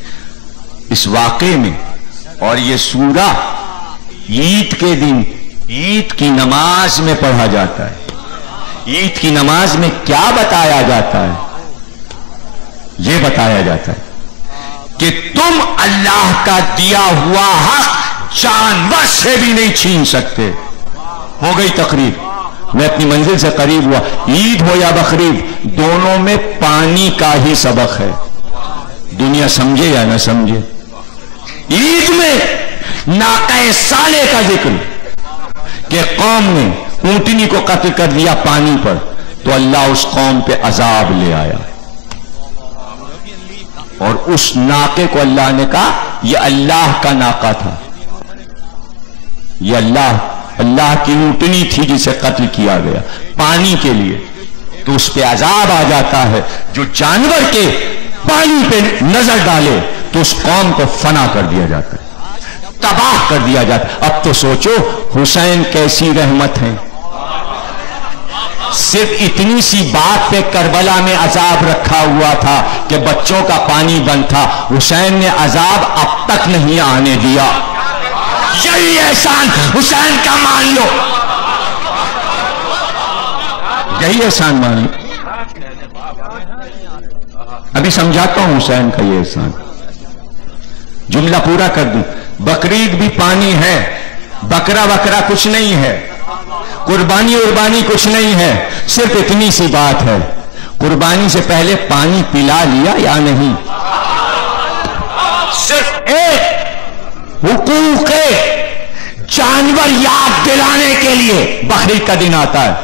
اس واقعے میں، اور یہ سورہ عید کے دن عید کی نماز میں پڑھا جاتا ہے. عید کی نماز میں کیا بتایا جاتا ہے؟ یہ بتایا جاتا ہے کہ تم اللہ کا دیا ہوا حق جانور سے بھی نہیں چھین سکتے. ہو گئی تقریر، میں اپنی منزل سے قریب ہوا. عید ہو یا بقرعید، دونوں میں پانی کا ہی سبق ہے. دنیا سمجھے یا نہ سمجھے. عید میں ناقہ صالح کا ذکر کہ قوم نے اونٹنی کو قتل کر دیا پانی پر، تو اللہ اس قوم پہ عذاب لے آیا، اور اس ناقے کو اللہ نے کہا یہ اللہ کا ناقہ تھا، یہ اللہ کی اونٹنی تھی جسے قتل کیا گیا پانی کے لیے. تو اس پہ عذاب آ جاتا ہے. جو جانور کے پانی پہ نظر ڈالے تو اس قوم کو فنا کر دیا جاتا ہے، تباہ کر دیا جاتا ہے. اب تو سوچو حسین کیسی رحمت ہیں، صرف اتنی سی بات پہ کربلا میں عذاب رکھا ہوا تھا کہ بچوں کا پانی بند تھا، حسین نے عذاب اب تک نہیں آنے دیا. یہی احسان حسین کا مان لو، یہی احسان مان لو. ابھی سمجھاتا ہوں حسین کا یہ احسان. جملہ پورا کر دوں. بقرعید بھی پانی ہے، بکرا وکرا کچھ نہیں ہے، قربانی اربانی کچھ نہیں ہے، صرف اتنی سی بات ہے، قربانی سے پہلے پانی پلا لیا یا نہیں؟ صرف ایک حقوق جانور یاد دلانے کے لیے بقرعید کا دن آتا ہے،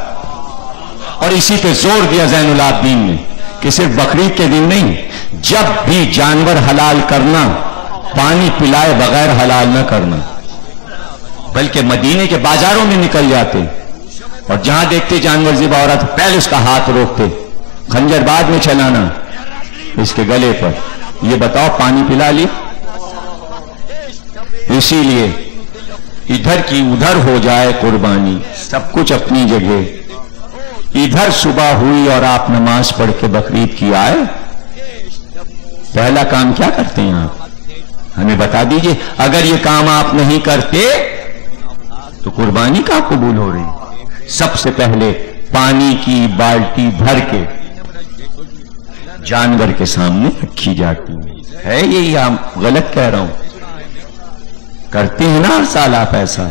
اور اسی پہ زور دیا زین العابدین نے کہ صرف بقرعید کے دن نہیں، جب بھی جانور حلال کرنا پانی پلائے بغیر حلال نہ کرنا. بلکہ مدینے کے بازاروں میں نکل جاتے اور جہاں دیکھتے جانور ذبح ہو رہا تھا پہلے اس کا ہاتھ روکتے، خنجر بعد میں چلانا اس کے گلے پر. یہ بتاؤ پانی پلا لیا؟ اسی لیے ادھر کی ادھر ہو جائے قربانی، سب کچھ اپنی جگہ. ادھر صبح ہوئی اور آپ نماز پڑھ کے بقرعید کی آئے، پہلا کام کیا کرتے ہیں آپ؟ ہمیں بتا دیجئے. اگر یہ کام آپ نہیں کرتے تو قربانی کا قبول ہو رہی؟ سب سے پہلے پانی کی بالٹی بھر کے جانور کے سامنے رکھی جاتی ہے. یہ ہم غلط کہہ رہا ہوں؟ کرتے ہیں نا ہر سال آپ ایسا،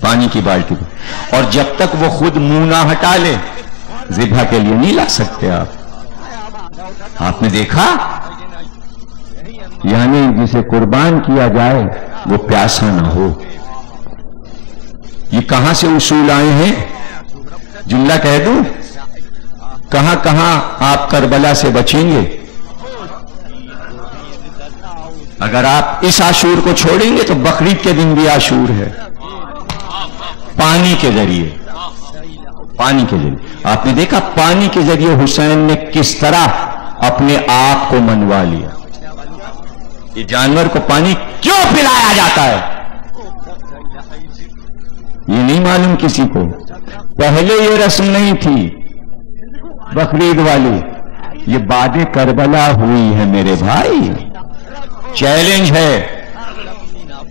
پانی کی بالٹی پر. اور جب تک وہ خود منہ نہ ہٹا لے ذبح کے لیے نہیں لا سکتے آپ. آپ نے دیکھا، یعنی جسے قربان کیا جائے وہ پیاسا نہ ہو. یہ کہاں سے اصول آئے ہیں؟ جملہ کہہ دوں، کہاں کہاں آپ کربلا سے بچیں گے؟ اگر آپ اس عاشور کو چھوڑیں گے تو بقرعید کے دن بھی عاشور ہے. پانی کے ذریعے، پانی کے ذریعے آپ نے دیکھا پانی کے ذریعے حسین نے کس طرح اپنے آپ کو منوا لیا. یہ جانور کو پانی کیوں پلایا جاتا ہے یہ نہیں معلوم کسی کو. پہلے یہ رسم نہیں تھی بقرعید والی، یہ بعد کربلا ہوئی ہے میرے بھائی. چیلنج ہے،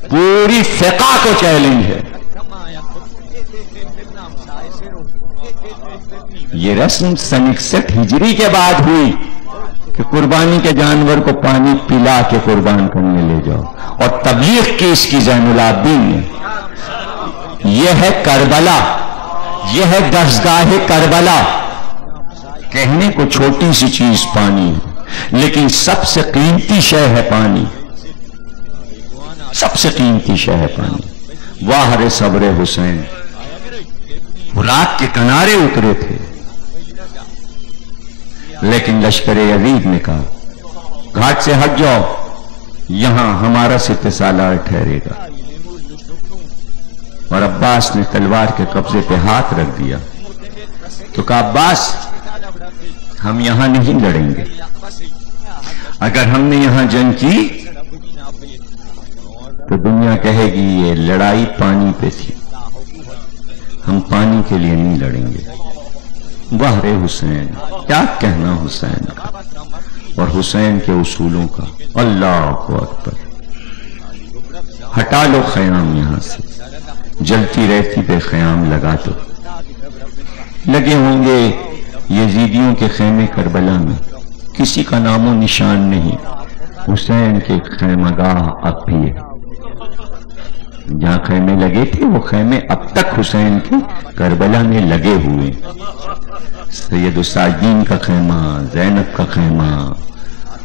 پوری فقہ کو چیلنج ہے. یہ رسم سن 61 ہجری کے بعد ہوئی کہ قربانی کے جانور کو پانی پلا کے قربان کرنے لے جاؤ، اور تبلیغ کی اس کی زین العابدین نے. یہ ہے کربلا، یہ ہے درسگاہ کربلا. کہنے کو چھوٹی سی چیز پانی ہے، لیکن سب سے قیمتی شے ہے پانی، سب سے قیمتی شے ہے پانی. واہ رے صبر حسین، رات کے کنارے اترے تھے، لیکن لشکر یزید نے کہا گھاٹ سے ہٹ جاؤ، یہاں ہمارا ستہ سالار ٹھہرے گا. اور عباس نے تلوار کے قبضے پہ ہاتھ رکھ دیا تو کہا عباس ہم یہاں نہیں لڑیں گے. اگر ہم نے یہاں جنگ کی تو دنیا کہے گی یہ لڑائی پانی پہ تھی، ہم پانی کے لیے نہیں لڑیں گے. واہ رے حسین، کیا کہنا حسین کا اور حسین کے اصولوں کا. اللہ اکبر. ہٹا لو خیام یہاں سے، جلتی رہتی پہ خیام لگا دو. لگے ہوں گے یزیدیوں کے خیمے کربلا میں، کسی کا نام و نشان نہیں. حسین کے خیمہ گاہ اب بھی ہے، جہاں خیمے لگے تھے وہ خیمے اب تک حسین کے کربلا میں لگے ہوئے. سید الساجدین کا خیمہ، زینب کا خیمہ،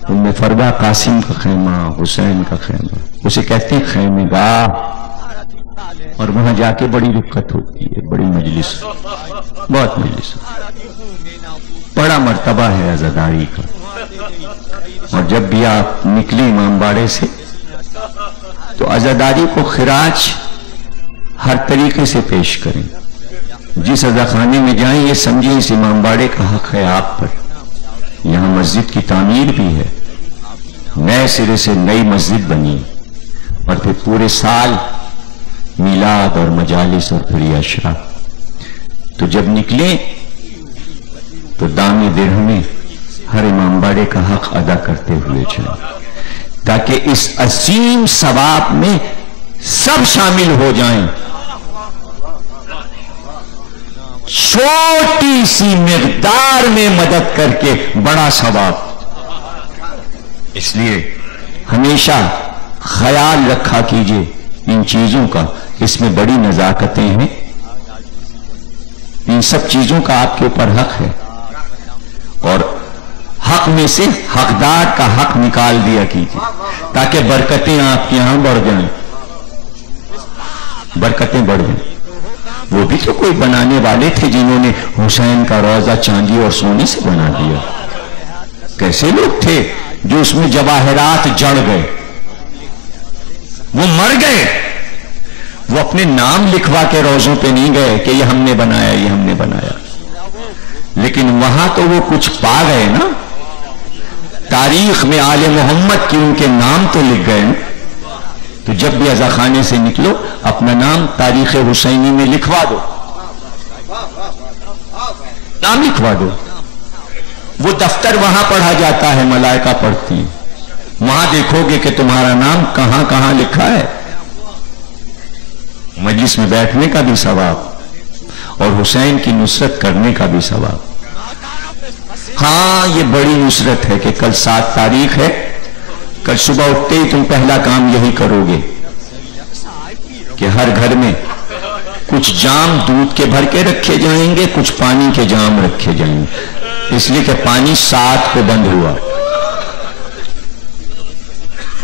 ام فروا قاسم کا خیمہ، حسین کا خیمہ، اسے کہتے ہیں خیمے گاہ. اور وہاں جا کے بڑی رکت ہوتی ہے، بڑی مجلس، بہت مجلس، بڑا مرتبہ ہے عزاداری کا. اور جب بھی آپ نکلے امام باڑے سے تو عزاداری کو خراج ہر طریقے سے پیش کریں. جس عزاخانے میں جائیں یہ سمجھیں اس امام باڑے کا حق ہے آپ پر. یہاں مسجد کی تعمیر بھی ہے، نئے سرے سے نئی مسجد بنی، اور پھر پورے سال میلاد اور مجالس اور پھر اشرا. تو جب نکلے تو دامِ دل میں ہر امام باڑے کا حق ادا کرتے ہوئے چلے، تاکہ اس عظیم ثواب میں سب شامل ہو جائیں۔ چھوٹی سی مقدار میں مدد کر کے بڑا ثواب۔ اس لیے ہمیشہ خیال رکھا کیجئے ان چیزوں کا، اس میں بڑی نزاکتیں ہیں، ان سب چیزوں کا آپ کے اوپر حق ہے، اور حق میں سے حقدار کا حق نکال دیا کیجئے تاکہ برکتیں آپ کے یہاں بڑھ جائیں، برکتیں بڑھ جائیں۔ وہ بھی تو کوئی بنانے والے تھے جنہوں نے حسین کا روضہ چاندی اور سونے سے بنا دیا۔ کیسے لوگ تھے جو اس میں جواہرات جڑ گئے، وہ مر گئے، وہ اپنے نام لکھوا کے روزوں پہ نہیں گئے کہ یہ ہم نے بنایا، یہ ہم نے بنایا، لیکن وہاں تو وہ کچھ پا گئے نا، تاریخ میں آل محمد کی ان کے نام تو لکھ گئے نا۔ تو جب بھی عزا خانے سے نکلو اپنا نام تاریخ حسینی میں لکھوا دو، نام لکھوا دو۔ وہ دفتر وہاں پڑھا جاتا ہے، ملائکہ پڑھتی، وہاں دیکھو گے کہ تمہارا نام کہاں کہاں لکھا ہے۔ مجلس میں بیٹھنے کا بھی ثواب اور حسین کی نصرت کرنے کا بھی ثواب۔ ہاں یہ بڑی نصرت ہے کہ کل 7 تاریخ ہے، کل صبح اٹھتے ہی تم پہلا کام یہی کرو گے کہ ہر گھر میں کچھ جام دودھ کے بھر کے رکھے جائیں گے، کچھ پانی کے جام رکھے جائیں گے، اس لیے کہ پانی 7 کو بند ہوا۔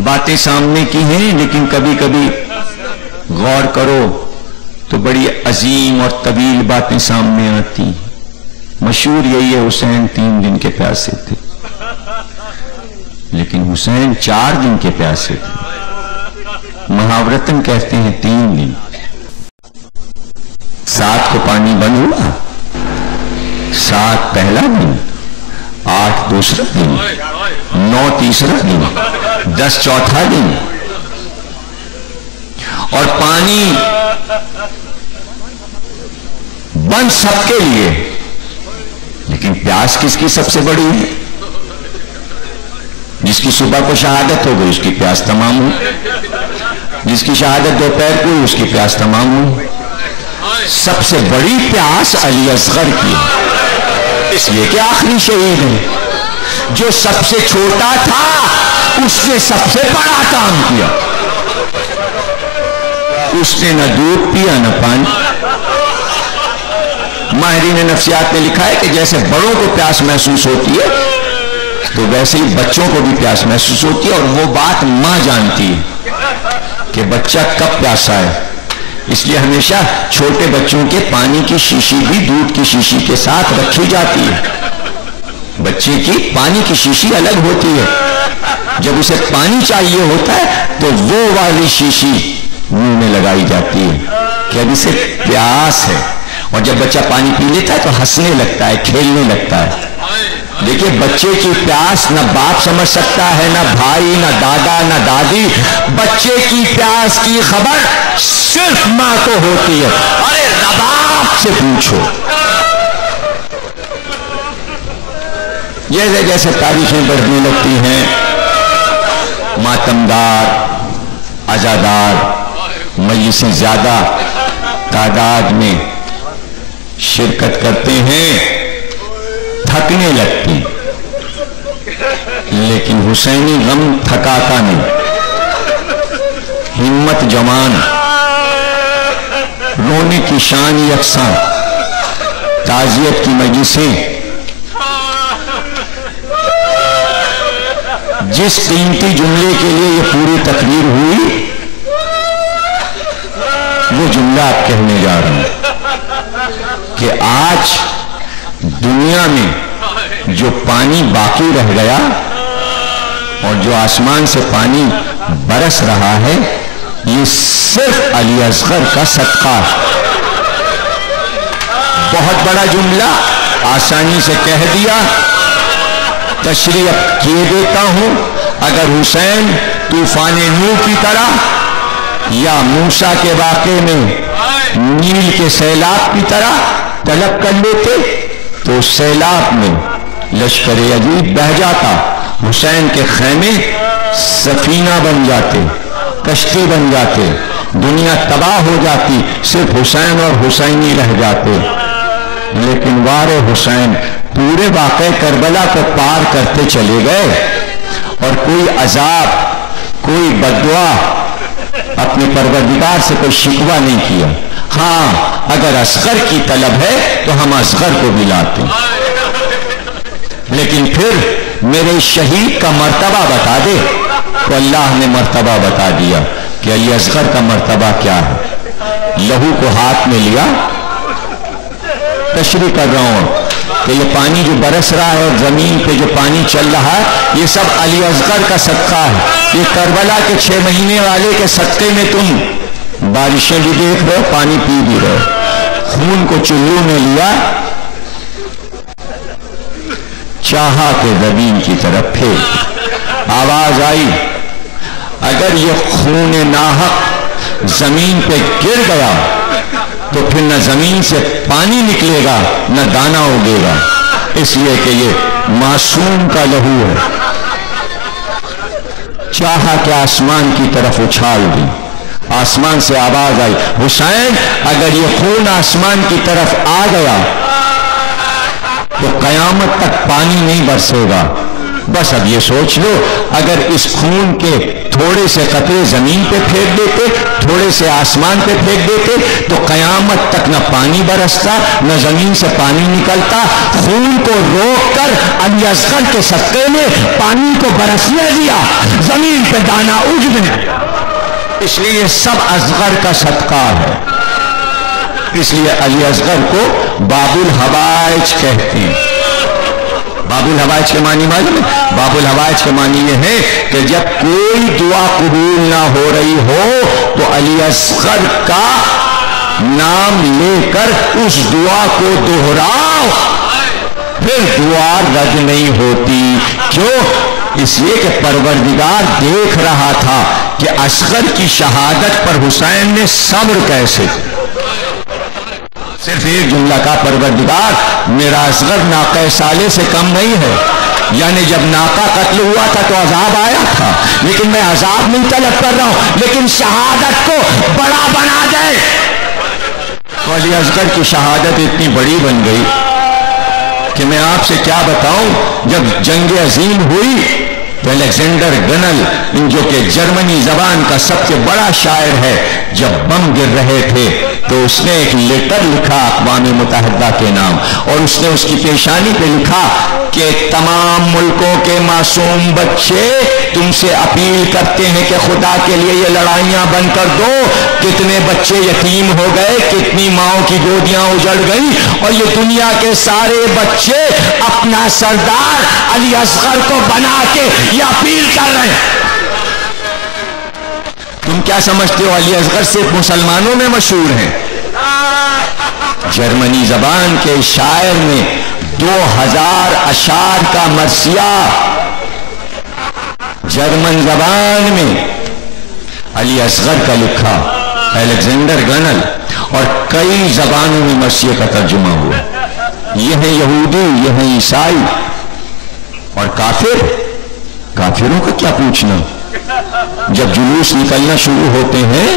باتیں سامنے کی ہیں لیکن کبھی کبھی غور کرو تو بڑی عظیم اور طویل باتیں سامنے آتی۔ مشہور یہی ہے حسین 3 دن کے پیاسے تھے، لیکن حسین 4 دن کے پیاسے تھے۔ محاورتن کہتے ہیں 3 دن۔ 7 کو پانی بند ہوا، 7 پہلا دن، 8 دوسرا دن، 9 تیسرا دن، 10 چوتھا دن، اور پانی بند سب کے لیے، لیکن پیاس کس کی سب سے بڑی ہے؟ جس کی صبح کو شہادت ہو گئی اس کی پیاس تمام ہوئی، جس کی شہادت دوپہر کو ہوئی اس کی پیاس تمام ہوئی۔ سب سے بڑی پیاس علی اصغر کی ہے، اس لیے کہ آخری شہید ہے۔ جو سب سے چھوٹا تھا اس نے سب سے بڑا کام کیا، اس نے نہ دودھ پیا نہ پانی۔ ماہرین نفسیات نے لکھا ہے کہ جیسے بڑوں کو پیاس محسوس ہوتی ہے تو ویسے ہی بچوں کو بھی پیاس محسوس ہوتی ہے، اور وہ بات ماں جانتی ہے کہ بچہ کب پیاسا ہے۔ اس لیے ہمیشہ چھوٹے بچوں کے پانی کی شیشی بھی دودھ کی شیشی کے ساتھ رکھی جاتی ہے۔ بچے کی پانی کی شیشی الگ ہوتی ہے، جب اسے پانی چاہیے ہوتا ہے تو وہ والی شیشی منہ میں لگائی جاتی ہے کہ اب اسے پیاس ہے، اور جب بچہ پانی پی لیتا ہے تو ہنسنے لگتا ہے، کھیلنے لگتا ہے۔ دیکھیے بچے کی پیاس نہ باپ سمجھ سکتا ہے، نہ بھائی، نہ دادا، نہ دادی۔ بچے کی پیاس کی خبر صرف ماں کو ہوتی ہے۔ ارے رباب سے پوچھو۔ جیسے جیسے تاریخیں بڑھنے لگتی ہیں، ماتمدار، عزادار مجلسیں زیادہ تعداد میں شرکت کرتے ہیں، تھکنے لگتی، لیکن حسینی غم تھکاتا نہیں۔ ہمت جوان، رونے کی شان یکساں، تعزیت کی مجلسیں، جس قیمتی جملے کے لیے یہ پوری تقریر ہوئی وہ جملہ آپ کہنے جا رہے ہیں کہ آج دنیا میں جو پانی باقی رہ گیا اور جو آسمان سے پانی برس رہا ہے، یہ صرف علی اصغر کا صدقہ ہے۔ بہت بڑا جملہ آسانی سے کہہ دیا، تشریح کیے دیتا ہوں۔ اگر حسین طوفان نوح کی طرح یا موسیٰ کے واقعے میں نیل کے سیلاب کی طرح طلب کر لیتے تو سیلاب میں لشکر یزید بہہ جاتا، حسین کے خیمے سفینہ بن جاتے، کشتی بن جاتے، دنیا تباہ ہو جاتی، صرف حسین اور حسینی رہ جاتے۔ لیکن وار حسین پورے واقعہ کربلا کو پار کرتے چلے گئے اور کوئی عذاب، کوئی بددعا اپنے پروردگار سے کوئی شکوہ نہیں کیا۔ ہاں اگر اصغر کی طلب ہے تو ہم اصغر کو بھی لاتے ہیں، لیکن پھر میرے شہید کا مرتبہ بتا دے۔ تو اللہ نے مرتبہ بتا دیا کہ علی اصغر کا مرتبہ کیا ہے۔ لہو کو ہاتھ میں لیا، تشریح کر رہا ہوں کہ یہ پانی جو برس رہا ہے اور زمین پہ جو پانی چل رہا ہے یہ سب علی اصغر کا صدقہ ہے۔ یہ کربلا کے 6 مہینے والے کے صدقے میں تم بارشیں بھی دیکھ رہے ہو، پانی پی بھی رہے ہو۔ خون کو چلو میں لیا، چاہا کہ زمین کی طرف پھینک، آواز آئی اگر یہ خون ناحق زمین پہ گر گیا تو پھر نہ زمین سے پانی نکلے گا نہ دانہ اگے گا، اس لیے کہ یہ معصوم کا لہو ہے۔ چاہا کہ آسمان کی طرف اچھال دی، آسمان سے آواز آئی حسین اگر یہ خون آسمان کی طرف آ گیا تو قیامت تک پانی نہیں برسے گا۔ بس اب یہ سوچ لو اگر اس خون کے تھوڑے سے قطرے زمین پہ پھینک دیتے، تھوڑے سے آسمان پہ پھینک دیتے تو قیامت تک نہ پانی برستا نہ زمین سے پانی نکلتا۔ خون کو روک کر علی اصغر کے صدقے میں پانی کو برسنے دیا، زمین پہ دانا اگنے دیا، اس لیے یہ سب اصغر کا صدقہ ہے۔ اس لیے علی اصغر کو باب الحوائج کہتے ہیں۔ باب الحوائج کے معنی معلوم ہے؟ باب الحوائج کے معنی یہ ہے کہ جب کوئی دعا قبول نہ ہو رہی ہو تو علی اصغر کا نام لے کر اس دعا کو دہراؤ، پھر دعا رد نہیں ہوتی۔ کیوں؟ اس لیے کہ پروردگار دیکھ رہا تھا کہ اصغر کی شہادت پر حسین نے صبر کیسے۔ صرف ایک جملہ کا پروردگار میرا اصغر ناقہ صالح سے کم نہیں ہے، یعنی جب ناقہ قتل ہوا تھا تو عذاب آیا تھا، لیکن میں عذاب نہیں طلب کر رہا ہوں، لیکن شہادت کو بڑا بنا دے۔ تو علی اصغر کی شہادت اتنی بڑی بن گئی کہ میں آپ سے کیا بتاؤں، جب جنگ عظیم ہوئی تو الیگزینڈر گنل جو کہ جرمنی زبان کا سب سے بڑا شاعر ہے، جب بم گر رہے تھے تو اس نے ایک لیٹر لکھا اقوام متحدہ کے نام، اور اس نے اس کی پیشانی پہ لکھا کہ تمام ملکوں کے معصوم بچے تم سے اپیل کرتے ہیں کہ خدا کے لیے یہ لڑائیاں بند کر دو۔ کتنے بچے یتیم ہو گئے، کتنی ماؤں کی گودیاں اجڑ گئی، اور یہ دنیا کے سارے بچے اپنا سردار علی اصغر کو بنا کے یہ اپیل کر رہے ہیں۔ تم کیا سمجھتے ہو علی اصغر صرف مسلمانوں میں مشہور ہیں؟ جرمنی زبان کے شاعر نے 2000 اشعار کا مرثیہ جرمن زبان میں علی اصغر کا لکھا، الیگزینڈر گنل، اور کئی زبانوں میں مرثیے کا ترجمہ ہوا۔ یہ ہیں یہودی، یہ ہیں عیسائی، اور کافر، کافروں کا کیا پوچھنا۔ جب جلوس نکلنا شروع ہوتے ہیں،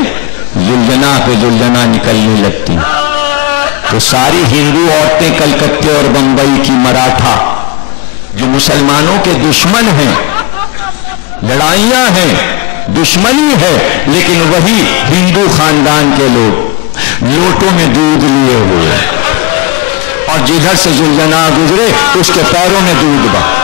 زلجنا پہ زلجنا نکلنے لگتی، تو ساری ہندو عورتیں کلکتے اور بمبئی کی مراٹھا جو مسلمانوں کے دشمن ہیں، لڑائیاں ہیں، دشمنی ہے، لیکن وہی ہندو خاندان کے لوگ لوٹوں میں دودھ لیے ہوئے، اور جدھر سے زلجنا گزرے اس کے پیروں میں دودھ بہا۔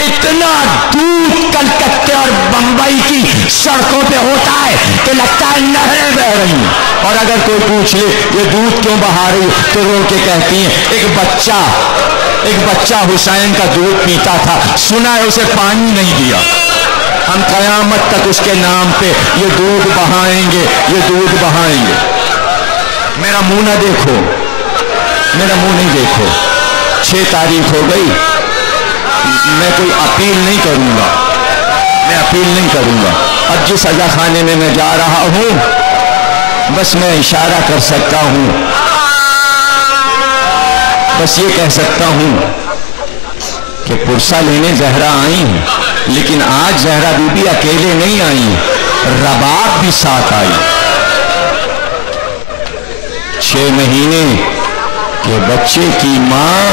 اتنا دودھ کلکتے اور بمبئی کی سڑکوں پہ ہوتا ہے کہ لگتا ہے نہریں بہ رہی ہیں، اور اگر کوئی پوچھ لے یہ دودھ کیوں بہا رہی تو رو کے کہتی ہیں ایک بچہ حسین کا دودھ پیتا تھا، سنا ہے اسے پانی نہیں دیا، ہم قیامت تک اس کے نام پہ یہ دودھ بہائیں گے، یہ دودھ بہائیں گے۔ میرا منہ نہ دیکھو، میرا منہ نہیں دیکھو، 6 تاریخ ہو گئی، میں کوئی اپیل نہیں کروں گا، میں اپیل نہیں کروں گا۔ اب جس سزا خانے میں میں جا رہا ہوں بس میں اشارہ کر سکتا ہوں بس یہ کہہ سکتا ہوں کہ پرسہ لینے زہرا آئی ہیں، لیکن آج زہرا بی بی اکیلے نہیں آئی، رباب بھی ساتھ آئی۔ 6 مہینے کے بچے کی ماں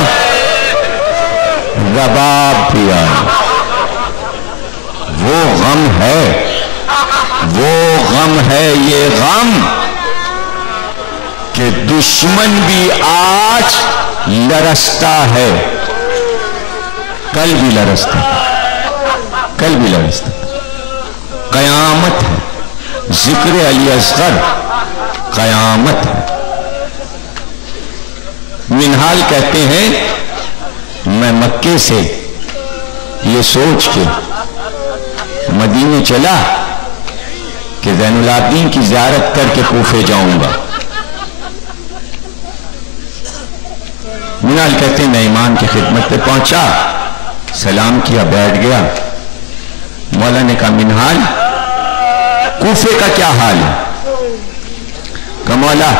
رباب بھی آئی۔ وہ غم ہے یہ غم کہ دشمن بھی آج لرزتا ہے، کل بھی لرزتا، قیامت ہے، ذکر علی اصغر قیامت ہے۔ منہال کہتے ہیں میں مکے سے یہ سوچ کے مدینے چلا کہ زین العابدین کی زیارت کر کے کوفے جاؤں گا۔ منہال کہتے ہیں میں امام کی خدمت پہ پہنچا، سلام کیا، بیٹھ گیا۔ مولا نے کہا منہال کوفے کا کیا حال ہے؟ کہا مولا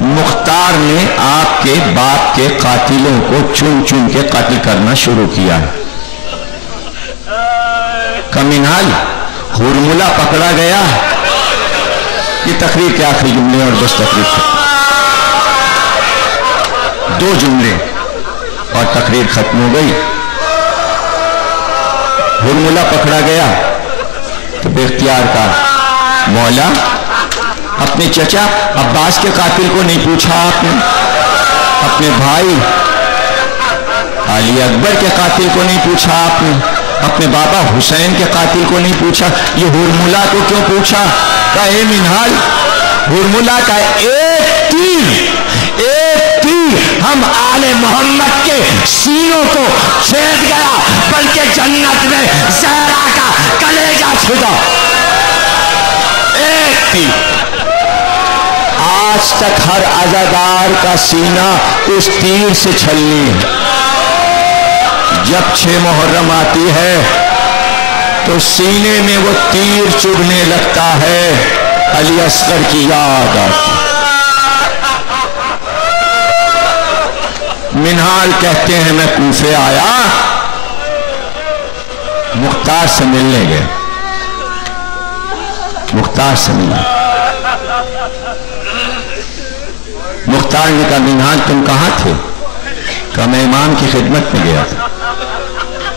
مختار نے آپ کے باپ کے قاتلوں کو چن چن کے قتل کرنا شروع کیا ہے۔ کہا منہال ہرملہ پکڑا گیا۔ یہ تقریر کے آخری جملے اور بس تقریر ختم، 2 جملے اور تقریر ختم ہو گئی۔ ہرملہ پکڑا گیا تو بے اختیار کہا مولا اپنے چچا عباس کے قاتل کو نہیں پوچھا آپ نے، اپنے بھائی علی اکبر کے قاتل کو نہیں پوچھا آپ نے، اپنے بابا حسین کے قاتل کو نہیں پوچھا، یہ ہرملہ کو کیوں پوچھا؟ کہا اے منہال ہرملہ کا ایک تیر ہم آل محمد کے سینوں کو چھید گیا، بلکہ جنت میں زہرا کا کلیجہ چھدا۔ ایک تیر، آج تک ہر عزادار کا سینہ اس تیر سے چھلنی ہے۔ جب 6 محرم آتی ہے تو سینے میں وہ تیر چبھنے لگتا ہے، علی اصغر کی یاد آتی۔ منہال کہتے ہیں میں کوفے آیا، مختار سے ملنے گئے، مختار نے کہا منہال تم کہاں تھے؟ کہا میں امام کی خدمت میں گیا تھا۔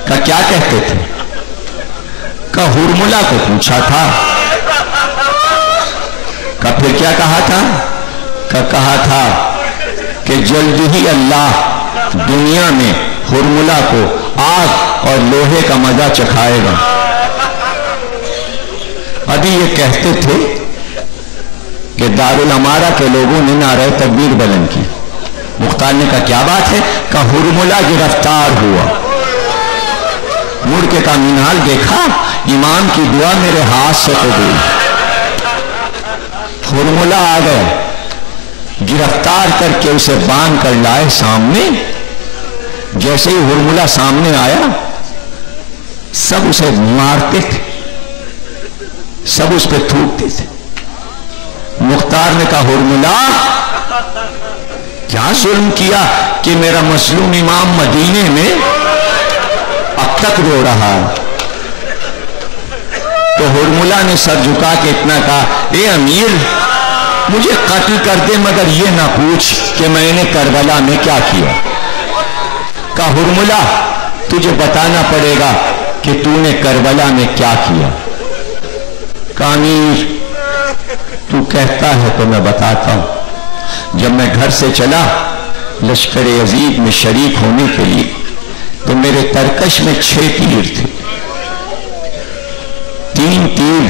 کہا کیا کہتے تھے؟ کہا ہرملہ کو پوچھا تھا۔ کہا پھر کیا کہا تھا؟ کہا تھا کہ جلد ہی اللہ دنیا میں ہرملہ کو آگ اور لوہے کا مزہ چکھائے گا۔ ابھی یہ کہتے تھے کہ دارالامارہ کے لوگوں نے نعرہ تکبیر بلند کی۔ مختار نے کہا کیا بات ہے؟ کہا ہرملہ گرفتار ہوا۔ مڑ کے کہا منہال دیکھا امام کی دعا میرے ہاتھ سے تو گئی، ہرملہ آ گئے، گرفتار کر کے اسے باندھ کر لائے سامنے۔ جیسے ہی ہرملہ سامنے آیا سب اسے مارتے تھے، سب اس پہ تھوکتے تھے۔ مختار نے کہا ہرملہ کیا ظلم کیا کہ میرا مظلوم امام مدینے میں اب تک رو رہا؟ تو ہرملہ نے سر جھکا کے اتنا کہا اے امیر مجھے قتل کر دے مگر یہ نہ پوچھ کہ میں نے کربلا میں کیا کیا۔ کہا ہرملہ تجھے بتانا پڑے گا کہ تو نے کربلا میں کیا کیا۔ کہا امیر تو کہتا ہے تو میں بتاتا ہوں۔ جب میں گھر سے چلا لشکر یزید میں شریک ہونے کے لیے تو میرے ترکش میں 6 تیر تھے۔ 3 تیر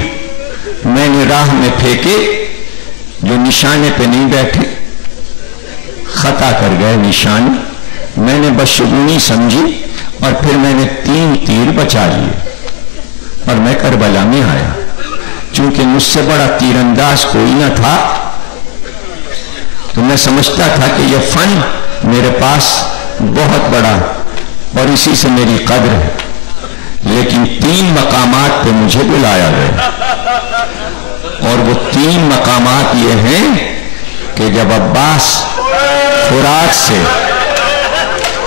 میں نے راہ میں پھینکے جو نشانے پہ نہیں بیٹھے، خطا کر گئے نشانے، میں نے بشگونی سمجھی اور پھر میں نے 3 تیر بچا لیے اور میں کربلا میں آیا۔ چونکہ مجھ سے بڑا تیر انداز کوئی نہ تھا تو میں سمجھتا تھا کہ یہ فن میرے پاس بہت بڑا اور اسی سے میری قدر ہے، لیکن 3 مقامات پہ مجھے بلایا گیا اور وہ 3 مقامات یہ ہیں کہ جب عباس فرات سے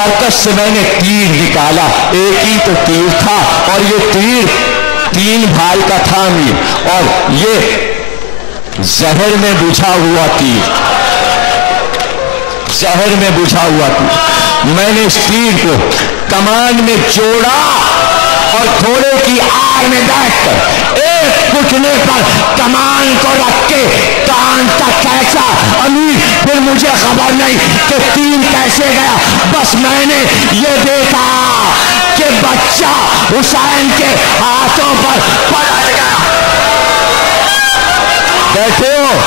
ترکش سے میں نے تیر نکالا، ایک ہی تو تیر تھا، اور یہ تیر 3 بھائی کا تھا امیر، اور یہ زہر میں بجھا ہوا تیر، زہر میں بجھا ہوا تیر۔ میں نے اس تیر کو کمان میں جوڑا اور گھوڑے کی آڑ میں بیٹھ کر ایک گھٹنے پر کمان کو رکھ کے کان تک کیسا امیر، پھر مجھے خبر نہیں کہ تیر کیسے گیا، بس میں نے یہ دیکھا کہ بچہ حسین کے ہاتھوں پر پلٹ گیا۔ بیٹھے ہو،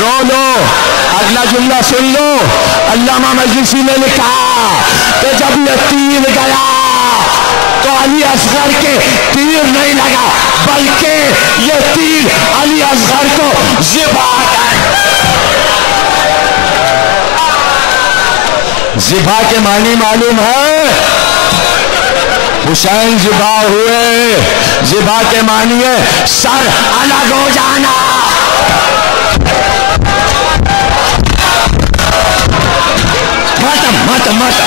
رو لو، اگلا جملہ سن لو۔ علامہ مجلسی نے لکھا کہ جب یہ تیر گیا تو علی اصغر کے تیر نہیں لگا، بلکہ یہ تیر علی اصغر کو ذبح کر۔ ذبح کے معنی معلوم ہے؟ حسین ذبح ہوئے، ذبح کے معنی ہے سر الگ ہو جانا۔ مت